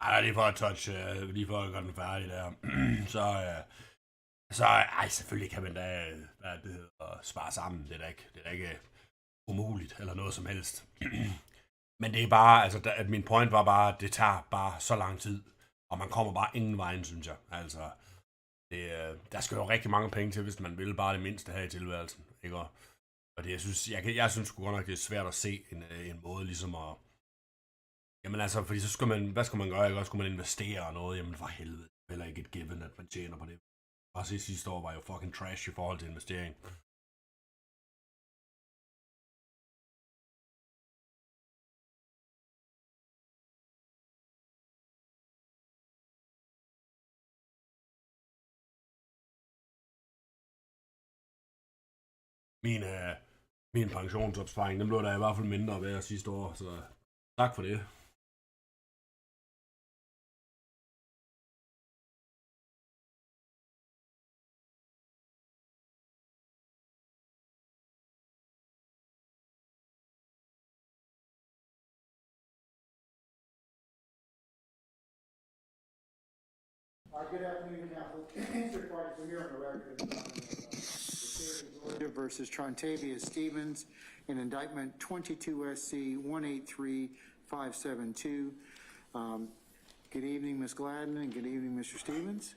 Ej, lige for at lige for at gøre den færdig der. Ej, selvfølgelig kan man da, hvad det hedder, spare sammen. Det er da ikke umuligt, eller noget som helst. Men det er bare, altså, at min point var bare, at det tager bare så lang tid, og man kommer bare ingen vejen, synes jeg. Altså, der skal jo rigtig mange penge til, hvis man vil bare det mindste her i tilværelsen, ikke? Og det, jeg synes sgu godt nok, det er svært at se en måde ligesom at... Jamen altså, fordi så skal man, hvad skal man gøre, ikke? Også skulle man investere og noget, jamen for helvede. Heller ikke et given, at man tjener på det. Bare se sidste år var jo fucking trash i forhold til investering. Min, min pensionsopsparing, den blev der i hvert fald mindre værd sidste år, så tak for det. Good afternoon, Council. Insert parties are here on the record. The state of Georgia versus Trontavia Stevens in indictment 22 SC 183572. Good evening, Ms. Gladden, and good evening, Mr. Stevens.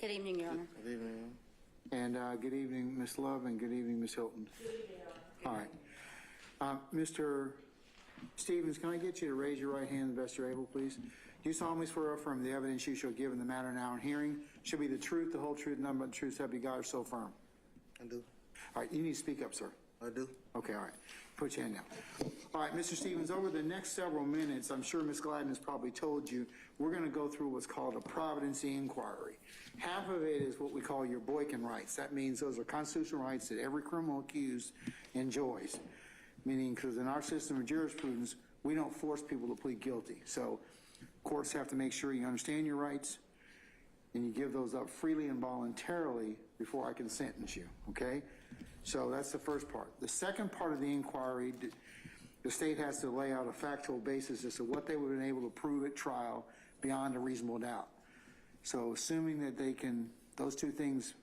Good evening, Your Honor. Good evening. And good evening, Ms. Love, and good evening, Ms. Hilton. Good evening, Your Honor. All right. Mr. Stevens, can I get you to raise your right hand the best you're able, please? Do you solemnly swear or affirm the evidence you shall give in the matter now in hearing shall be the truth, the whole truth, nothing but the truth, so help you God, or so firm? I do. All right, you need to speak up, sir. I do. Okay, all right. Put your hand down. All right, Mr. Stevens, over the next several minutes, I'm sure Ms. Gladden has probably told you, we're going to go through what's called a providency inquiry. Half of it is what we call your Boykin rights. That means those are constitutional rights that every criminal accused enjoys. Meaning, because in our system of jurisprudence, we don't force people to plead guilty. So courts have to make sure you understand your rights and you give those up freely and voluntarily before I can sentence you, okay? So that's the first part. The second part of the inquiry, the state has to lay out a factual basis as to what they would have been able to prove at trial beyond a reasonable doubt. So assuming that they can, those two things,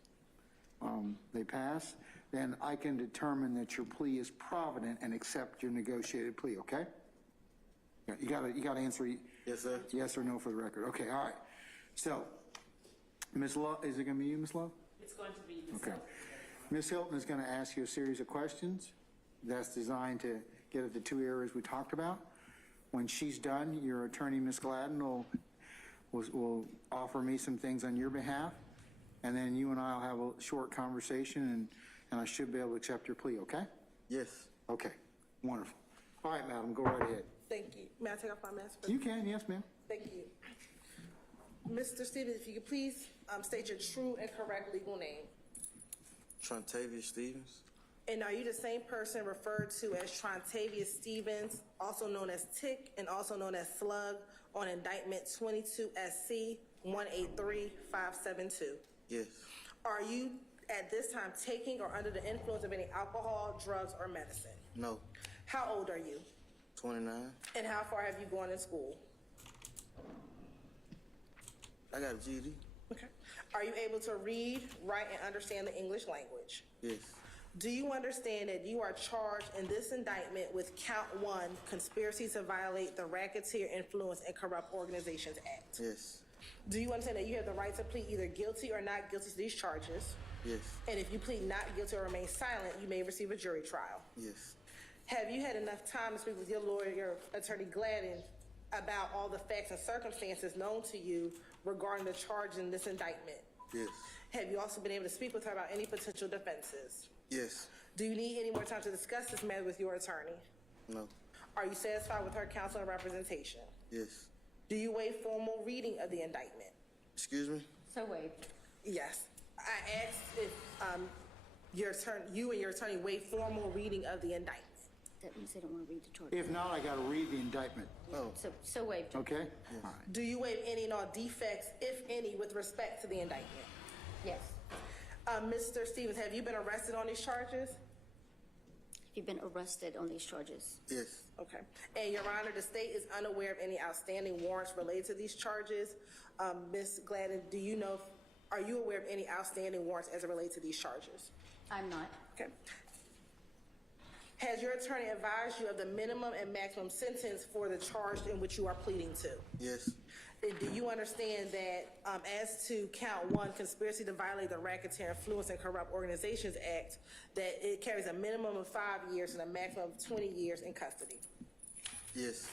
they pass, then I can determine that your plea is provident and accept your negotiated plea, okay? Yeah, you gotta answer Yes, sir. yes or no for the record. Okay, all right. So, Ms. Love, is it gonna be you, Ms. Love? It's going to be Ms. Okay. Hilton. Ms. Hilton is gonna ask you a series of questions that's designed to get at the two areas we talked about. When she's done, your attorney, Ms. Gladden, will offer me some things on your behalf, and then you and I will have a short conversation, and I should be able to accept your plea, okay? Yes. Okay, wonderful. All right, madam, go right ahead. Thank you. May I take off my mask? You can, yes, ma'am. Thank you. Mr. Stevens, if you could please state your true and correct legal name. Trontavia Stevens. And are you the same person referred to as Trontavia Stevens, also known as Tick and also known as Slug, on indictment 22 SC 183572? Yes. Are you at this time taking or under the influence of any alcohol, drugs, or medicine? No. How old are you? 29. And how far have you gone in school? I got a GED. Okay. Are you able to read, write, and understand the English language? Yes. Do you understand that you are charged in this indictment with count 1, conspiracy to violate the Racketeer Influence and Corrupt Organizations Act? Yes. Do you understand that you have the right to plead either guilty or not guilty to these charges? Yes. And if you plead not guilty or remain silent, you may receive a jury trial. Yes. Have you had enough time to speak with your lawyer, your attorney Gladden, about all the facts and circumstances known to you regarding the charge in this indictment? Yes. Have you also been able to speak with her about any potential defenses? Yes. Do you need any more time to discuss this matter with your attorney? No. Are you satisfied with her counsel and representation? Yes. Do you waive formal reading of the indictment? Excuse me? So waived. Yes. I asked if you and your attorney waive formal reading of the indictment. That means they don't want to read the charge. If not, I gotta read the indictment, Oh. So waived. okay? All right. Do you waive any and all defects, if any, with respect to the indictment? Yes. Mr. Stevens, have you been arrested on these charges? you've been arrested on these charges? Yes. Okay. And Your Honor, the state is unaware of any outstanding warrants related to these charges. Ms. Gladden, do you know, are you aware of any outstanding warrants as it relates to these charges? I'm not. Okay. Has your attorney advised you of the minimum and maximum sentence for the charge in which you are pleading to? Yes. Do you understand that as to count 1, conspiracy to violate the Racketeer Influence and Corrupt Organizations Act, that it carries a minimum of 5 years and a maximum of 20 years in custody? Yes.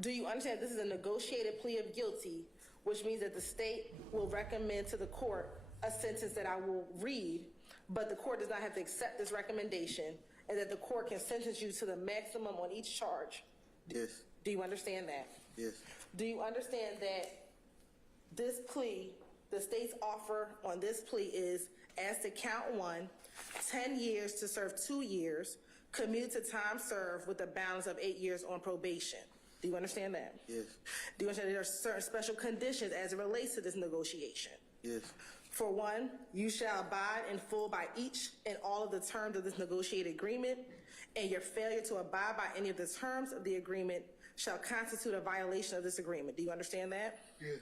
Do you understand this is a negotiated plea of guilty, which means that the state will recommend to the court a sentence that I will read, but the court does not have to accept this recommendation, and that the court can sentence you to the maximum on each charge? Yes. Do you understand that? Yes. Do you understand that this plea, the state's offer on this plea is, as to count 1, 10 years to serve 2 years, commute to time served with a balance of 8 years on probation? Do you understand that? Yes. Do you understand there are certain special conditions as it relates to this negotiation? Yes. For 1, you shall abide in full by each and all of the terms of this negotiated agreement, and your failure to abide by any of the terms of the agreement shall constitute a violation of this agreement. Do you understand that? Yes.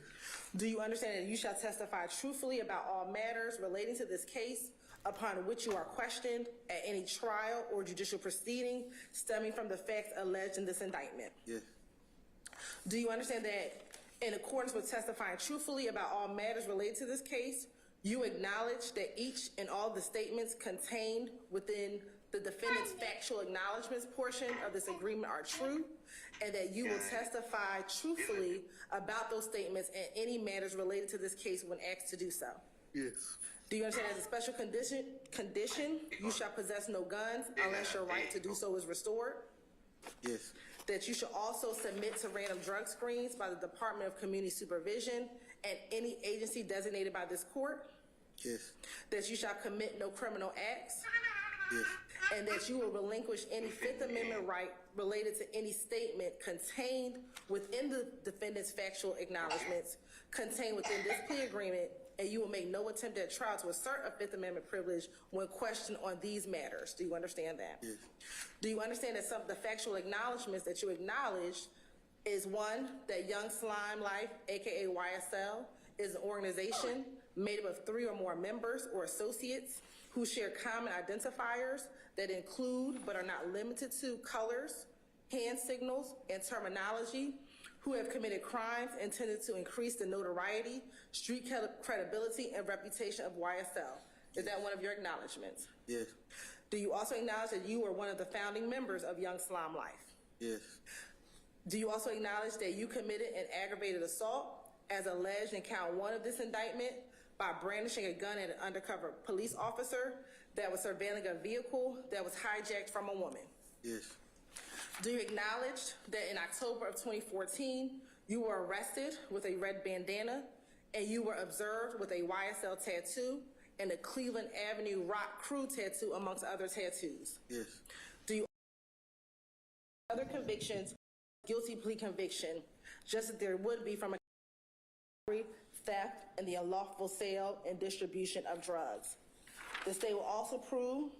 Do you understand that you shall testify truthfully about all matters relating to this case upon which you are questioned at any trial or judicial proceeding stemming from the facts alleged in this indictment? Yes. Do you understand that in accordance with testifying truthfully about all matters related to this case, you acknowledge that each and all the statements contained within the defendant's factual acknowledgments portion of this agreement are true, and that you will testify truthfully about those statements and any matters related to this case when asked to do so? Yes. Do you understand as a special condition, you shall possess no guns unless your right to do so is restored? Yes. That you shall also submit to random drug screens by the Department of Community Supervision and any agency designated by this court? Yes. That you shall commit no criminal acts? Yes. And that you will relinquish any Fifth Amendment right related to any statement contained within the defendant's factual acknowledgments contained within this plea agreement, and you will make no attempt at trial to assert a Fifth Amendment privilege when questioned on these matters. Do you understand that? Yes. Do you understand that some of the factual acknowledgments that you acknowledged is 1, that Young Slime Life, aka YSL, is an organization made up of 3 or more members or associates who share common identifiers that include but are not limited to colors, hand signals, and terminology, who have committed crimes intended to increase the notoriety, street credibility, and reputation of YSL. Is that one of your acknowledgments? Yes. Do you also acknowledge that you were one of the founding members of Young Slime Life? Yes. Do you also acknowledge that you committed an aggravated assault as alleged in count 1 of this indictment by brandishing a gun at an undercover police officer that was surveilling a vehicle that was hijacked from a woman? Yes. Do you acknowledge that in October of 2014, you were arrested with a red bandana and you were observed with a YSL tattoo and a Cleveland Avenue Rock Crew tattoo, amongst other tattoos? Yes. Do you other convictions, guilty plea conviction, just as there would be from a theft and the unlawful sale and distribution of drugs? The state will also prove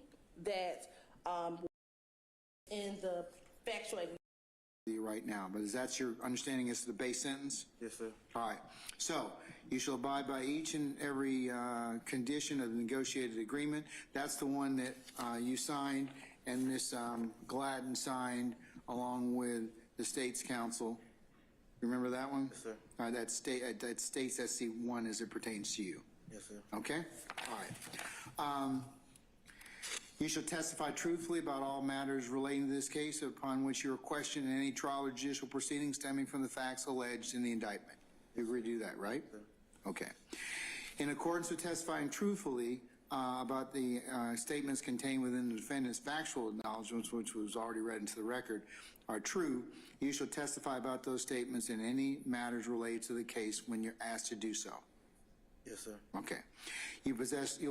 that in the factual right now, but is that your understanding as to the base sentence? Yes, sir. All right. So you shall abide by each and every condition of the negotiated agreement. That's the one that you signed and Ms. Gladden signed along with the state's counsel. Remember that one? Yes, sir. All right, that states SC1 as it pertains to you. Yes, sir. Okay? All right. You shall testify truthfully about all matters relating to this case upon which you are questioned in any trial or judicial proceedings stemming from the facts alleged in the indictment. You agree to do that, right? Sir. Okay. In accordance with testifying truthfully about the statements contained within the defendant's factual acknowledgments, which was already read into the record, are true, you shall testify about those statements in any matters related to the case when you're asked to do so. Yes, sir. Okay. You'll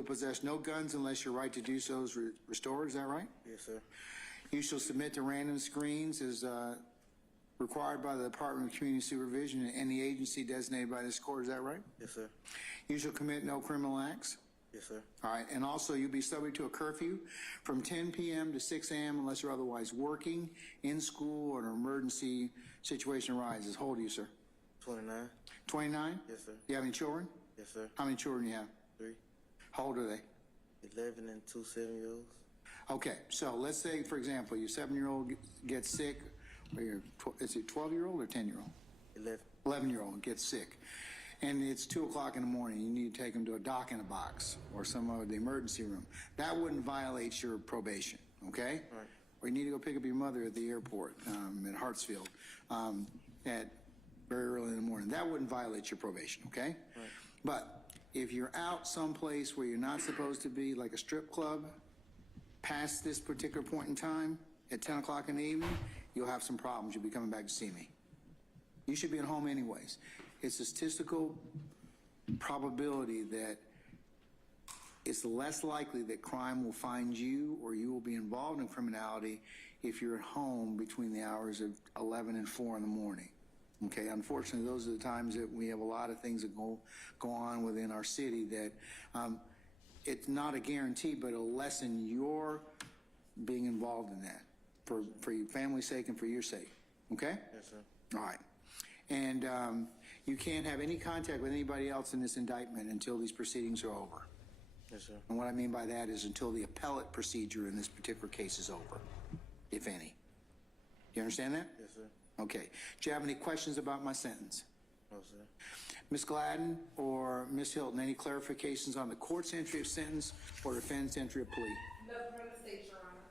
possess no guns unless your right to do so is restored. Is that right? Yes, sir. You shall submit to random screens as required by the Department of Community Supervision and any agency designated by this court. Is that right? Yes, sir. You shall commit no criminal acts. Yes, sir. All right, and also you'll be subject to a curfew from 10 p.m. to 6 a.m. unless you're otherwise working, in school, or an emergency situation arises. How old are you, sir? 29. 29? Yes, sir. You have any children? Yes, sir. How many children do you have? 3. How old are they? 11 and 2 7-year-olds. Okay, so let's say, for example, your 7-year-old gets sick, or your, is it 12-year-old or 10-year-old? 11. 11-year-old gets sick, and it's 2 o'clock in the morning. You need to take them to a doc in a box or some of the emergency room. That wouldn't violate your probation, okay? Right. Or you need to go pick up your mother at the airport at Hartsfield at very early in the morning. That wouldn't violate your probation, okay? Right. But if you're out someplace where you're not supposed to be, like a strip club, past this particular point in time, at 10 o'clock in the evening, you'll have some problems. You'll be coming back to see me. You should be at home anyways. It's a statistical probability that it's less likely that crime will find you or you will be involved in criminality if you're at home between the hours of 11 and 4 in the morning. Okay, unfortunately, those are the times that we have a lot of things that go on within our city that it's not a guarantee, but it'll lessen your being involved in that for your family's sake and for your sake. Okay? Yes, sir. All right. And you can't have any contact with anybody else in this indictment until these proceedings are over. Yes, sir. And what I mean by that is until the appellate procedure in this particular case is over, if any. You understand that? Yes, sir. Okay. Do you have any questions about my sentence? No, sir. Ms. Gladden or Ms. Hilton, any clarifications on the court's entry of sentence or defendant's entry of plea? Nothing from the state, Your Honor.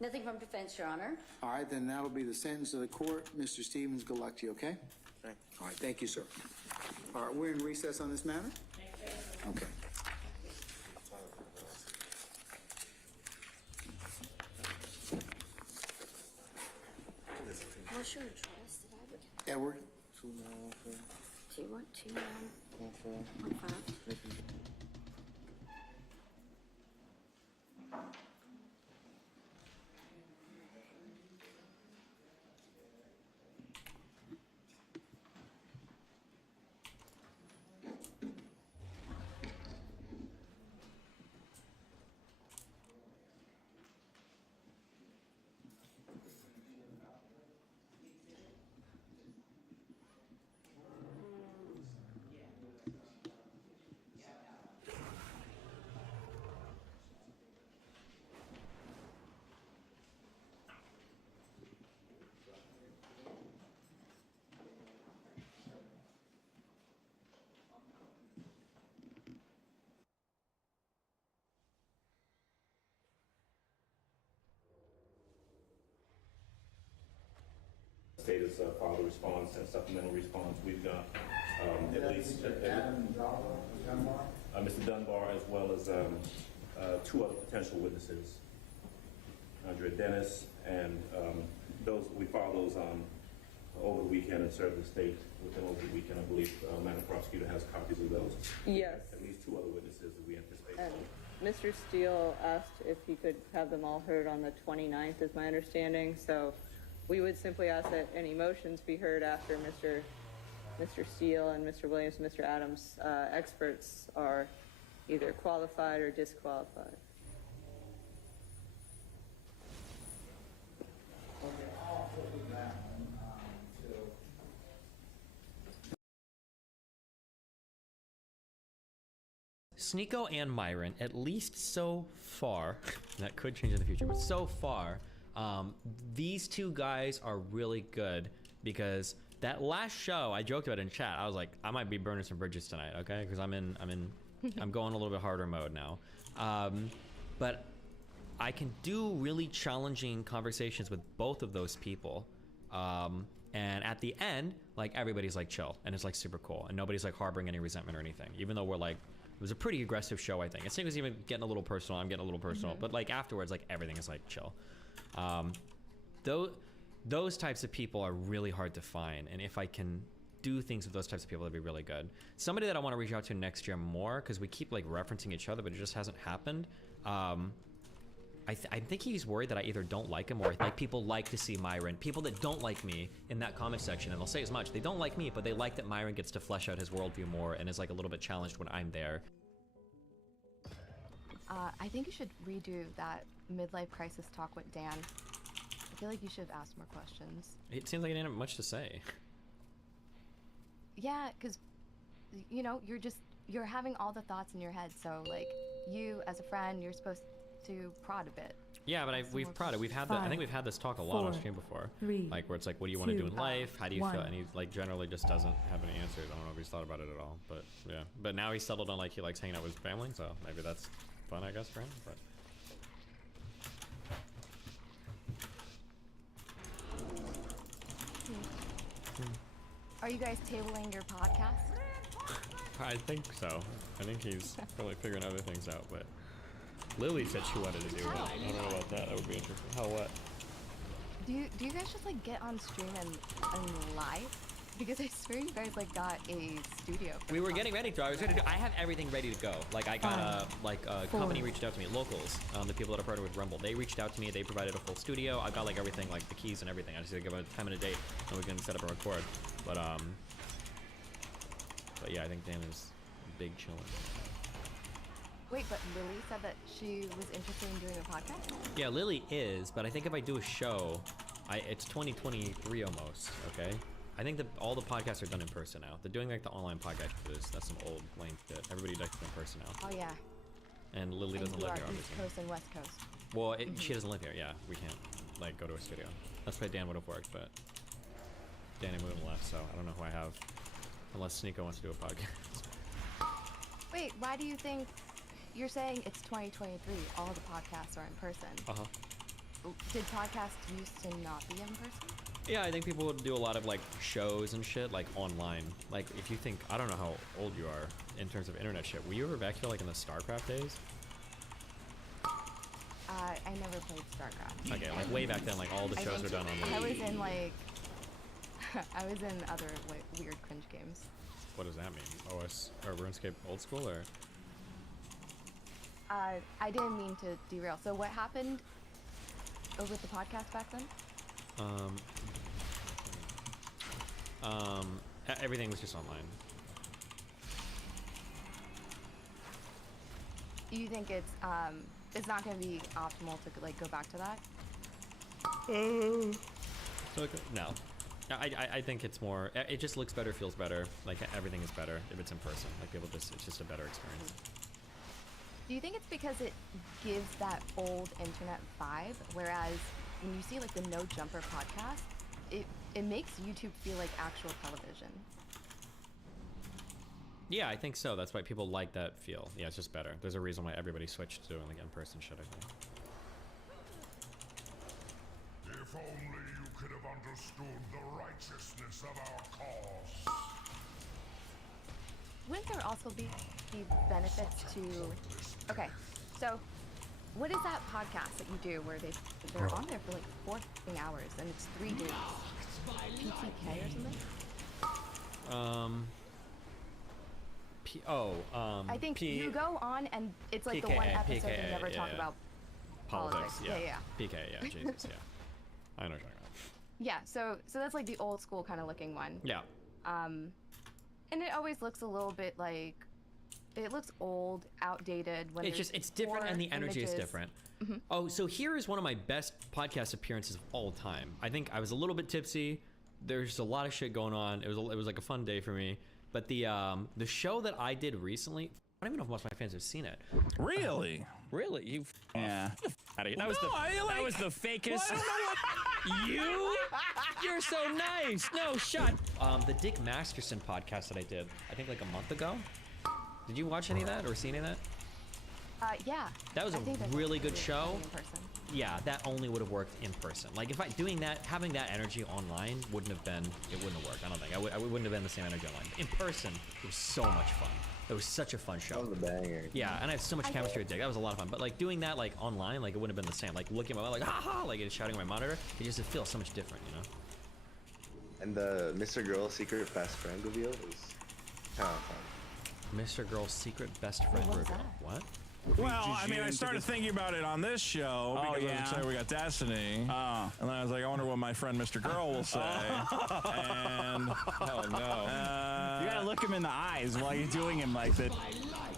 Nothing from defense, Your Honor. All right, then that'll be the sentence of the court. Mr. Stevens, good luck to you, okay? Thank you. All right, thank you, sir. All right, we're in recess on this matter? Okay. What's your address that I would have? Edward? 2914. Do you want to, 14. 15? Status of father response and supplemental response. We've got at least Mr. Dunbar, as well as 2 other potential witnesses, Andrea Dennis, and those we filed those over the weekend and served the state within over the weekend. I believe Madam Prosecutor has copies of those. Yes. At least 2 other witnesses that we anticipate. And Mr. Steele asked if he could have them all heard on the 29th, is my understanding. So we would simply ask that any motions be heard after Mr. Steele and Mr. Williams and Mr. Adams' experts are either qualified or disqualified. Okay, I'll hold that until... Sneeko and Myron, at least so far, that could change in the future, but so far, these 2 guys are really good because that last show I joked about in chat. I was like, I might be burning some bridges tonight, okay? Because I'm going a little bit harder mode now. But I can do really challenging conversations with both of those people. And at the end, like everybody's like chill and it's like super cool and nobody's like harboring any resentment or anything. Even though we're like, it was a pretty aggressive show, I think. I think it was even getting a little personal. I'm getting a little personal, but like afterwards, like everything is like chill. Those types of people are really hard to find, and if I can do things with those types of people, that'd be really good. Somebody that I want to reach out to next year more, because we keep like referencing each other, but it just hasn't happened. I think he's worried that I either don't like him or like people like to see Myron. People that don't like me in that comment section, and they'll say as much. They don't like me, but they like that Myron gets to flesh out his worldview more and is like a little bit challenged when I'm there. I think you should redo that midlife crisis talk with Dan. I feel like you should have asked more questions. It seems like he didn't have much to say. Yeah, because, you know, you're having all the thoughts in your head, so, like, you, as a friend, you're supposed to prod a bit. Yeah, but we've prodded. We've had that. I think we've had this talk a lot on stream before. Like, where it's like, what do you want to do in life? How do you feel? And he, like, generally just doesn't have any answers. I don't know if he's thought about it at all, but yeah. But now he's settled on, like, he likes hanging out with his family, so maybe that's fun, I guess, for him, but... Are you guys tabling your podcast? I think so. I think he's probably figuring other things out, but Lily said she wanted to do it. I don't know about that. That would be interesting. How what? Do you guys just like get on stream and live? Because I swear you guys like got a studio. We were getting ready to. I have everything ready to go. Like I got a company reached out to me, Locals, the people that are partnered with Rumble. They reached out to me. They provided a full studio. I've got like everything, like the keys and everything. I just gotta give a time and a date, and we can set up and record. But yeah, I think Dan is big chillin'. Wait, but Lily said that she was interested in doing a podcast? Yeah, Lily is, but I think if I do a show, it's 2023 almost, okay? I think that all the podcasts are done in person now. They're doing like the online podcast for this. That's some old lame shit. Everybody does it in person now. Oh, yeah. And Lily doesn't live here, East obviously. Coast and West Coast. Well, she doesn't live here, yeah. We can't, like, go to a studio. That's why Dan would have worked, but Danny moved and left, so I don't know who I have. Unless Sneeko wants to do a podcast. Wait, why do you think you're saying it's 2023? All the podcasts are in person. Uh-huh. Did podcasts used to not be in person? Yeah, I think people would do a lot of like shows and shit like online. Like if you think, I don't know how old you are in terms of internet shit. Were you ever back here like in the StarCraft days? I never played StarCraft. Okay, like way back then, like all the shows were done online. I was in like, I was in other like weird cringe games. What does that mean? OS or RuneScape old school or? I didn't mean to derail. So what happened with the podcast back then? Everything was just online. Do you think it's not going to be optimal to like go back to that? No. I think it's more, it just looks better, feels better. Like everything is better if it's in person. Like people just, it's just a better experience. Do you think it's because it gives that old internet vibe, whereas when you see like the No Jumper podcast, it makes YouTube feel like actual television? Yeah, I think so. That's why people like that feel. Yeah, it's just better. There's a reason why everybody switched to doing like in-person shit, I think. If only you could have understood the righteousness of our cause. Wouldn't there also be benefits to... Okay, so what is that podcast that you do where they're on there for like 4 hours and it's 3 dudes? PTK or something? I think you go on and it's like the one episode PKA, you never talk about politics. Yeah. PK, yeah, Jesus, yeah. I know what you're talking about. Yeah, so that's like the old school kind of looking one. Yeah. And it always looks a little bit like, it looks old, outdated. When It's different and the energy is different. Mm-hmm. Oh, so here is one of my best podcast appearances of all time. I think I was a little bit tipsy. There's a lot of shit going on. It was like a fun day for me. But the show that I did recently, I don't even know if most of my fans have seen it. Really? Really? You? Yeah. That was that was the fakest. You're so nice. No shut. The Dick Masterson podcast that I did, I think like a month ago. Did you watch any of that or see any of that? Yeah. That was a really good show. In person. Yeah, that only would have worked in person. Like if doing that, having that energy online it wouldn't have worked. I don't think. I wouldn't have been the same energy online. In person, it was so much fun. It was such a fun show. That was a banger. Yeah, and I have so much chemistry with Dick. That was a lot of fun. But like doing that like online, like it wouldn't have been the same. Like looking at my like ha, like it's shouting at my monitor, it feels so much different, you know. And the Mr. Girl Secret Best Friend reveal was kind of fun. Mr. Girl's secret best friend reveal. What? Well, I mean, I started thinking about it on this show because I was excited we got Destiny. And then I was like, I wonder what my friend Mr. Girl will say. And oh no. You gotta look him in the eyes while you're doing him like that.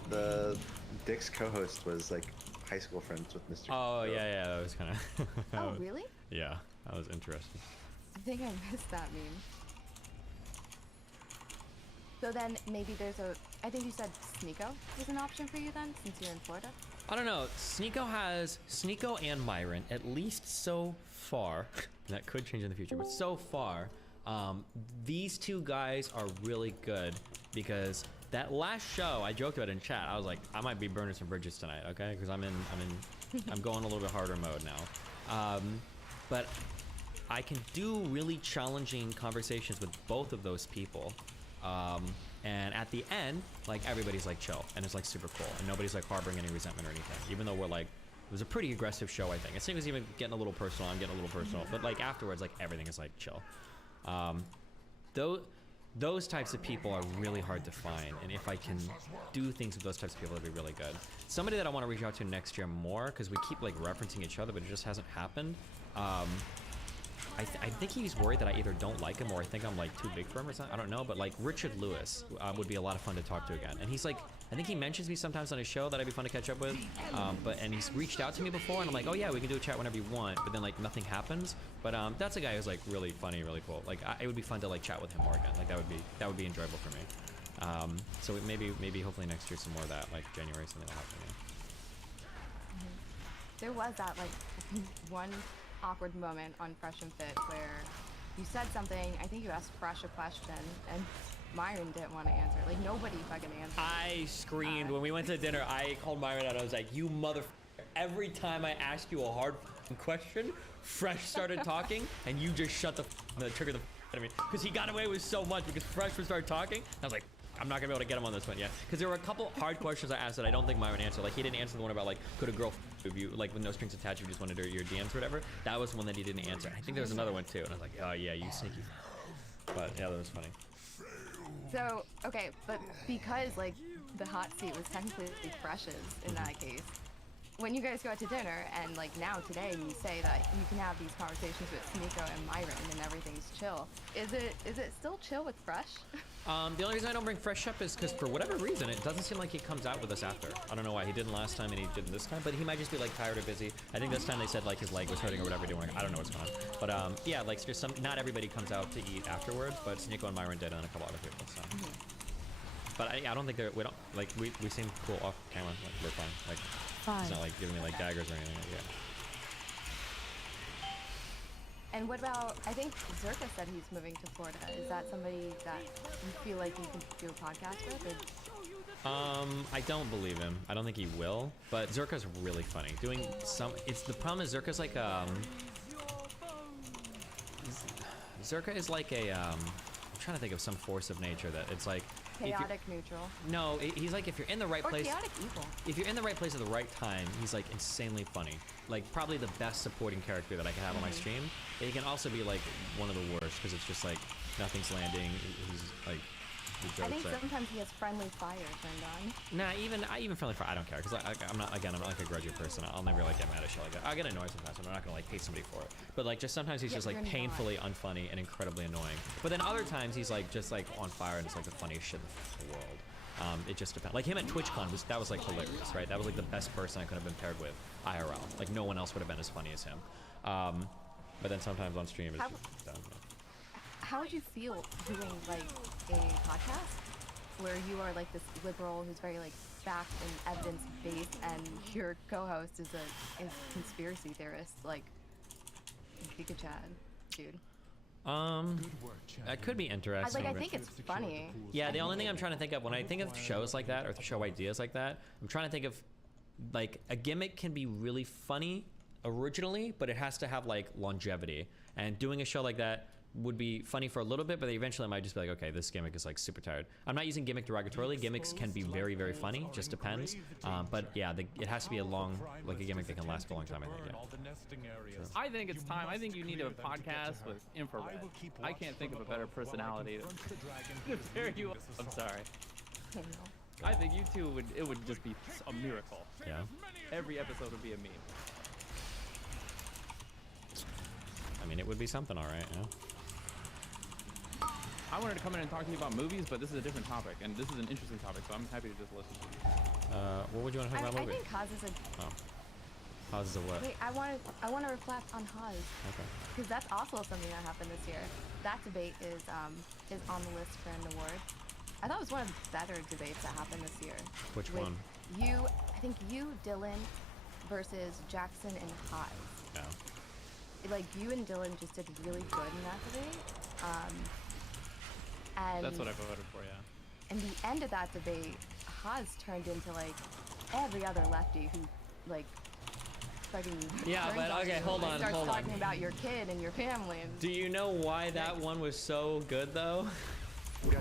The Dick's co-host was like high school friends with Mr. Oh Girl. yeah, that was kind of. Oh, really? Yeah, that was interesting. I think I missed that meme. So then maybe there's I think you said Sneeko was an option for you then, since you're in Florida? I don't know. Sneeko and Myron, at least so far. That could change in the future, but so far, these two guys are really good because that last show I joked about in chat. I was like, I might be burning some bridges tonight, okay? Because I'm going a little bit harder mode now. But I can do really challenging conversations with both of those people. And at the end, like everybody's like chill and it's like super cool and nobody's like harboring any resentment or anything, even though we're like, it was a pretty aggressive show. I think it was even getting a little personal. I'm getting a little personal, but like afterwards, like everything is like chill. Those types of people are really hard to find, and if I can do things with those types of people, it'd be really good. Somebody that I want to reach out to next year more, because we keep like referencing each other, but it just hasn't happened. I think he's worried that I either don't like him or I think I'm like too big for him or something. I don't know, but like Richard Lewis would be a lot of fun to talk to again. And he's like, I think he mentions me sometimes on his show that I'd be fun to catch up with. And he's reached out to me before, and I'm like, oh yeah, we can do a chat whenever you want. But then like nothing happens. But that's a guy who's like really funny, really cool. Like it would be fun to like chat with him more again. Like that would be enjoyable for me. So maybe hopefully next year some more of that, like January something will happen. Yeah. There was that like one awkward moment on Fresh and Fit where you said something, I think you asked Fresh a question, and Myron didn't want to answer. Like, nobody fucking answered. I screamed when we went to dinner. I called Myron out. I was like, you mother... Every time I asked you a hard question, Fresh started talking, and you just shut the that triggered the out of me. Because he got away with so much because Fresh would start talking. I was like, I'm not gonna be able to get him on this one yet. Because there were a couple hard questions I asked that I don't think Myron answered. Like, he didn't answer the one about, like, could a girl if you, like, with no strings attached, if you just wanted your DMs or whatever. That was one that he didn't answer. I think there was another one, too. And I was like, oh, yeah, you sneaky. But, yeah, that was funny. So, okay, but because, like, the hot seat was technically Fresh's in that case, when you guys go out to dinner, and, like, now today you say that you can have these conversations with Sneeko and Myron and everything's chill, is it still chill with Fresh? The only reason I don't bring Fresh up is because for whatever reason, it doesn't seem like he comes out with us after. I don't know why. He didn't last time and he didn't this time, but he might just be like tired or busy. I think this time they said like his leg was hurting or whatever. I don't know what's going on. But yeah, like just not everybody comes out to eat afterwards, but Sneeko and Myron did and a couple other people. So. But I don't think we don't, like, we seem cool off camera. Like, we're fine. Like, it's not like giving me like daggers or anything. Like, yeah. And what about, I think Zerka said he's moving to Florida. Is that somebody that you feel like you can do a podcast with? Or? I don't believe him. I don't think he will. But Zerka's really funny. The problem is Zerka's like Zerka is like a I'm trying to think of some force of nature that it's like chaotic neutral. No, he's like if you're in the right place. Chaotic evil. If you're in the right place at the right time, he's like insanely funny. Like probably the best supporting character that I can have on my stream. And he can also be like one of the worst because it's just like nothing's landing. He's like the jokes. I think sometimes he has friendly fire turned on. Nah, even friendly fire, I don't care because I'm not like a grudgy person. I'll never like get mad at shit like that. I'll get annoyed sometimes, but I'm not gonna like hate somebody for it. But like just sometimes he's just like painfully unfunny and incredibly annoying. But then other times he's like just like on fire and it's like the funniest shit in the world. It just depends. Like him at TwitchCon that was like hilarious, right? That was like the best person I could have been paired with IRL. Like no one else would have been as funny as him. But then sometimes on stream it's just dumb. How would you feel doing like a podcast where you are like this liberal who's very like fact and evidence based, and your co-host is a conspiracy theorist like Giga Chad, dude? That could be interesting. I think it's funny. Yeah, the only thing I'm trying to think of when I think of shows like that or show ideas like that, I'm trying to think of like a gimmick can be really funny originally, but it has to have like longevity. And doing a show like that would be funny for a little bit, but eventually I might just be like, okay, this gimmick is like super tired. I'm not using gimmick derogatorily. Gimmicks can be very, very funny, just depends. But yeah, it has to be a gimmick that can last for a long time, I think. Yeah. Sure. I think it's time. I think you need a podcast with infrared. I can't think of a better personality to pair you up. I'm sorry. I think you two would just be a miracle. Yeah. Every episode would be a meme. I mean, it would be something, all right. Yeah. I wanted to come in and talk to you about movies, but this is a different topic, and this is an interesting topic, so I'm happy to just listen to you. What would you want to talk about I movie? think Haas is a. Oh. Haas is a what? Wait, I want to reflect on Haas. Okay. Because that's also something that happened this year. That debate is on the list for an award. I thought it was one of the better debates that happened this year. Which with one? I think you, Dylan, versus Jackson and Haas. Yeah. Like, you and Dylan just did really good in that debate. And That's what I voted for, yeah. in the end of that debate, Haas turned into, like, every other lefty who, like, fucking Yeah, turns but on okay, you hold and on, starts hold on. talking about your kid and your family. And Do you know why that one was so good though?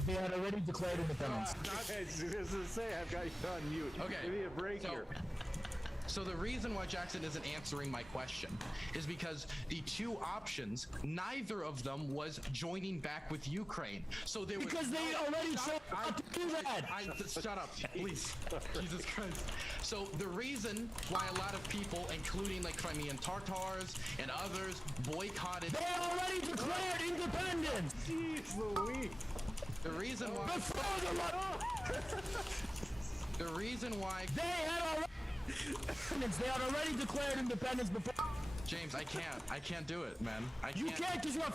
They had already declared independence. Okay, just to say, I've got you on mute. Okay. Give me a break here. So the reason why Jackson isn't answering my question is because the two options, neither of them was joining back with Ukraine. So there was Because they already chose not to do that. Shut up, please. Jesus Christ. So the reason why a lot of people, including like Crimean Tartars and others, boycotted. They already declared independence. Jeez Louise. The reason why. The reason why. They had already. They had already declared independence before. James, I can't do it, man. I can't. You can't because you're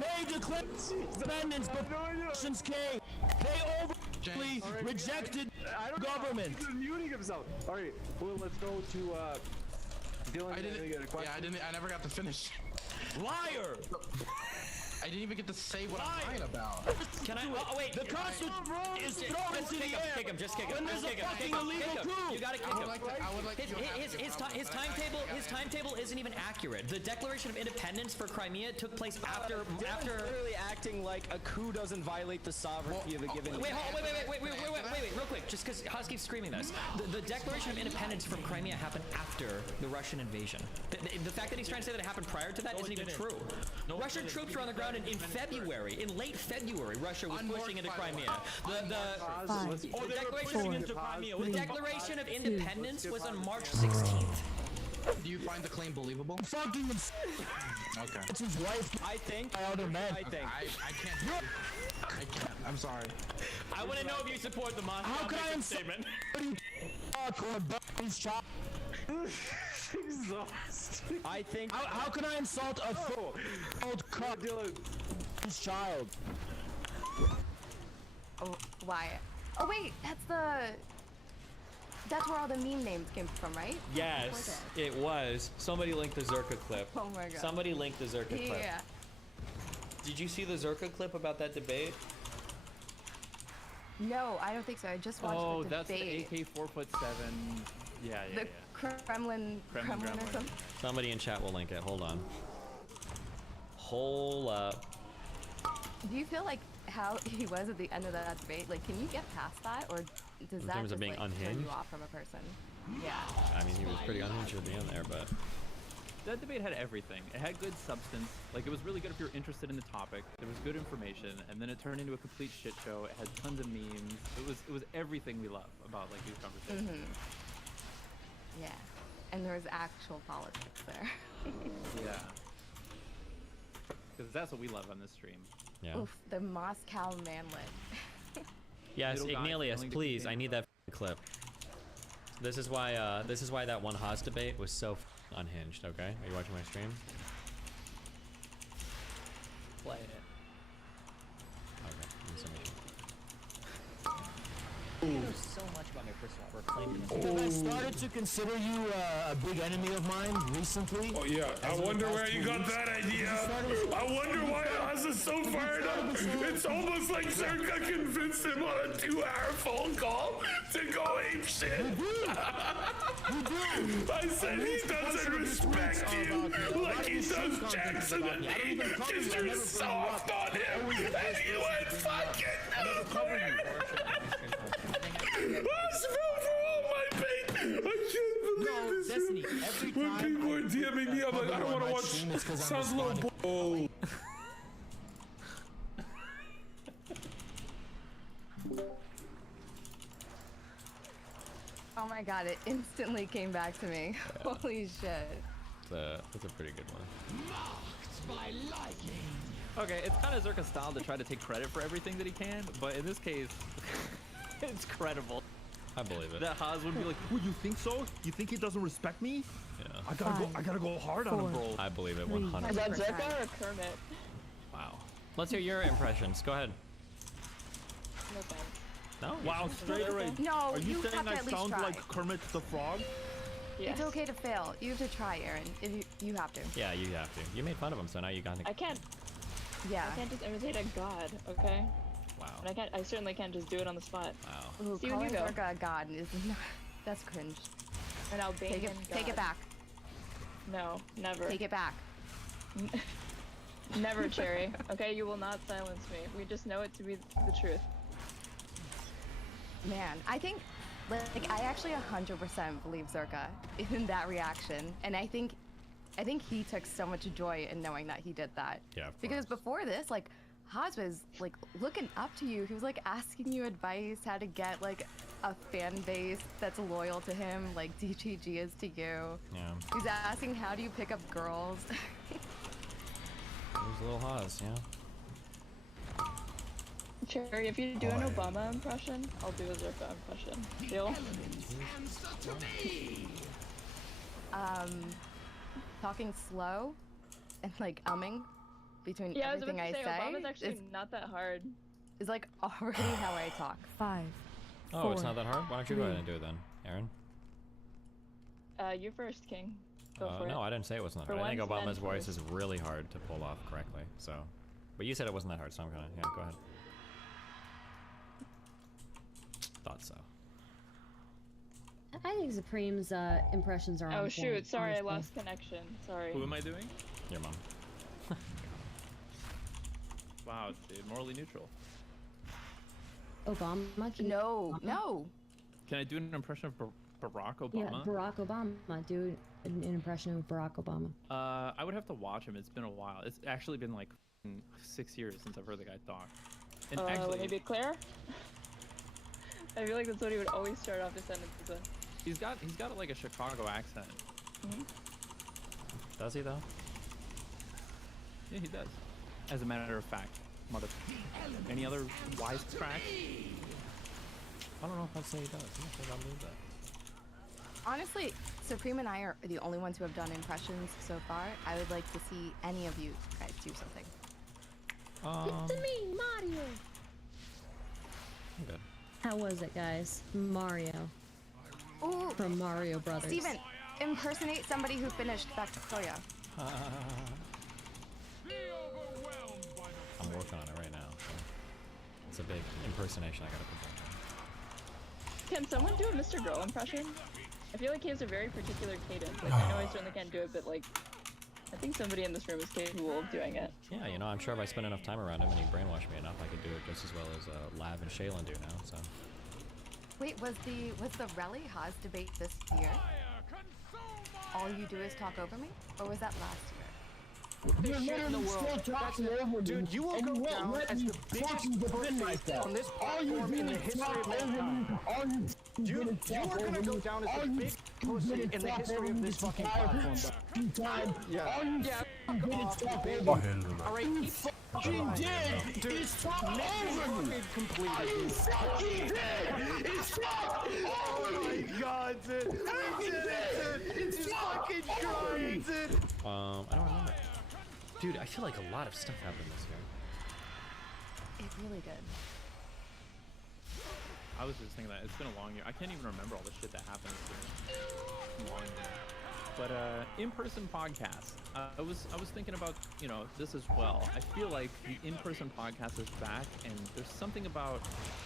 They declared independence before elections came. They overtly rejected government. He's muting himself. All right, well, let's go to Dylan. I didn't. Yeah, I never got to finish. Liar! I didn't even get to say what I'm lying about. Can I? Oh wait. The Constitution is thrown into the air. Kick him. Just kick him. When there's Just a kick him. fucking Kick him. illegal Kick him. coup. You gotta kick him. I would like to. His timetable isn't even accurate. The Declaration of Independence for Crimea took place after. Literally acting like a coup doesn't violate the sovereignty of a given. Wait, real quick. Just because Haas keeps screaming this, the Declaration of Independence from Crimea happened after the Russian invasion. The fact that he's trying to say that it happened prior to that isn't even true. Russian troops were on the ground in February. In late February, Russia was pushing into Crimea. The Declaration of Independence was on March 16th. Do you find the claim believable? Fucking Okay. It's his wife. I think. By other men. I can't. I can't. I'm sorry. I want to know if you support the Moscow How can I statement. I think. How can I insult a old cuck his child? Oh, why? Oh wait, that's where all the meme names came from, right? Yes, it was. Somebody linked the Zerka clip. Oh my god. Somebody linked the Zerka clip. Yeah. Did you see the Zerka clip about that debate? No, I don't think so. I just watched the debate. That's the AK 4'7". Yeah. The Kremlin or something. Somebody in chat will link it. Hold on. Hold up. Do you feel like how he was at the end of that debate? Like, can you get past that, or does In that terms of just being like turn unhinged? you off from a person? Yeah. I mean, he was pretty unhinged at the end there, but. That debate had everything. It had good substance. Like, it was really good if you're interested in the topic. There was good information, and then it turned into a complete shit show. It had tons of memes. It was everything we love about like these conversations. Yeah. And there was actual politics there. Yeah. Because that's what we love on this stream. Yeah. Oof, the Moscow manlet. Yes, Little guy Ignalius, failing to please. contain I need that clip. This is why that one Haas debate was so unhinged. Okay, are you watching my stream? Play it. Okay. let me send it. He knows so much about my personal work. I started to consider you a big enemy of mine recently. Oh yeah, I wonder where you got that idea. I wonder why Oz is so fired up. It's almost like Zerka convinced him on a 2-hour phone call to go ape shit. I said he doesn't respect you like he does Jackson and me because you're soft on him and you went fucking nowhere. I spilled for all my pain. I can't believe this. Destiny, every When time people are DMing me, I'm like, I don't want to watch. Sounds a little oh. Oh my god, it instantly came back to me. Holy shit. That's a pretty good one. Okay, it's kind of Zerka's style to try to take credit for everything that he can, but in this case, it's credible. I believe it. That Haas would be like, "Oh, you think so? You think he doesn't respect me? Yeah. I gotta go hard on him, bro." I believe it 100%. Is that Zerka or Kermit? Wow. Let's hear your impressions. Go ahead. No thanks. No? Wow, straight away. No, Are you you saying have to I at least sound try. like Kermit the Frog? It's okay to fail. You have to try, Aaron. If you have to. Yeah, you have to. You made fun of him, so now you got to. I can't. Yeah. I can't just imitate a god, okay? Wow. And I certainly can't just do it on the spot. Wow. Ooh, See when you calling go. Zerka a god is not. That's cringe. An Albanian Take it god. back. No, never. Take it back. Never, Cherry. Okay, you will not silence me. We just know it to be the truth. Man, I think, like, I actually 100% believe Zerka in that reaction, and I think he took so much joy in knowing that he did that. Yeah. Of Because before this, like, Haas was like looking up to you. He was like asking you advice, how to get like a fan base that's loyal to him, like DGG is to you. Yeah. He's asking, how do you pick up girls? There's a little Haas, yeah. Cherry, if you do an Obama impression, I'll do a Zerka impression. Deal? Talking slow and like umming between Yeah, I was everything about I to say, say. Obama's actually not that hard. Is like already how I talk. 5. Oh, it's not that hard? Why don't you go ahead and do it then, Aaron? You first, King. Go for no, it. I didn't say it wasn't that For hard. I think once, Obama's men voice first. is really hard to pull off correctly, so. But you said it wasn't that hard, so I'm gonna, yeah, go ahead. Thought so. I think Supreme's impressions are on Oh point, shoot, sorry, I honestly. lost connection. Sorry. Who am I doing? Your mom. Wow, dude, morally neutral. Obama? No. Can I do an impression of Barack Obama? Yeah, Barack Obama. Do an impression of Barack Obama. I would have to watch him. It's been a while. It's actually been like 6 years since I've heard the guy talk. And actually, let me be clear. I feel like that's what he would always start off his sentences with. he's got like a Chicago accent. Does he though? Yeah, he does. As a matter of fact, mother. Any other wisecrack? I don't know if I'd say he does. I'm not sure I'll believe that. Honestly, Supreme and I are the only ones who have done impressions so far. I would like to see any of you guys do something. It's me, Mario. I'm good. How was it, guys? Mario. Ooh. From Mario Brothers. Steven, impersonate somebody who finished Victoria. I'm working on it right now. So it's a big impersonation I gotta put down. Can someone do a Mr. Girl impression? I feel like he has a very particular cadence. Like, I know I certainly can't do it, but like, I think somebody in this room is capable of doing it. Yeah, you know, I'm sure if I spend enough time around him and he brainwashed me enough, I could do it just as well as Lav and Shaylin do now. So. Wait, was the Relly Haas debate this year? All you do is talk over me? Or was that last year? You're literally still talking over me, Dude, you will and go you down won't let as me the biggest fucking defend pussy myself. on this All you platform do in the is history talk of over me. mankind. All you You are gonna go down as the biggest pussy in the history of this fucking platform. Yeah. All you Yeah. did is talk over me. All right, All you fucking did is talk over me. All you fucking did is talk over me. Oh my god, dude. We did it, dude. It's fucking crying, dude. I don't remember. Dude, I feel like a lot of stuff happened this year. It really did. I was just thinking that it's been a long year. I can't even remember all the shit that happened this year. Long year. But in-person podcast. I was thinking about, you know, this as well. I feel like the in-person podcast is back, and there's something about.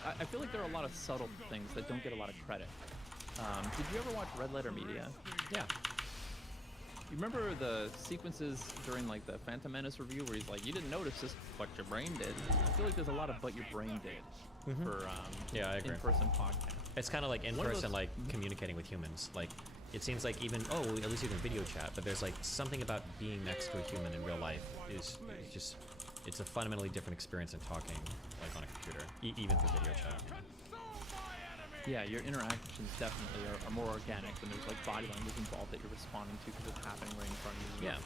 I feel like there are a lot of subtle things that don't get a lot of credit. Did you ever watch Red Letter Media? Yeah. You remember the sequences during like the Phantom Menace review where he's like, "You didn't notice this, but your brain did." I feel like there's a lot of "but your brain did" for Yeah, I agree. in-person podcast. It's kind of like in One of person, those- like communicating with humans. Like it seems like even at least you can video chat, but there's like something about being next to a human in real life is just it's a fundamentally different experience than talking like on a computer, even for video chat. Yeah, your interactions definitely are more organic when there's like body language involved that you're responding to because it's happening right in front of you. Yeah.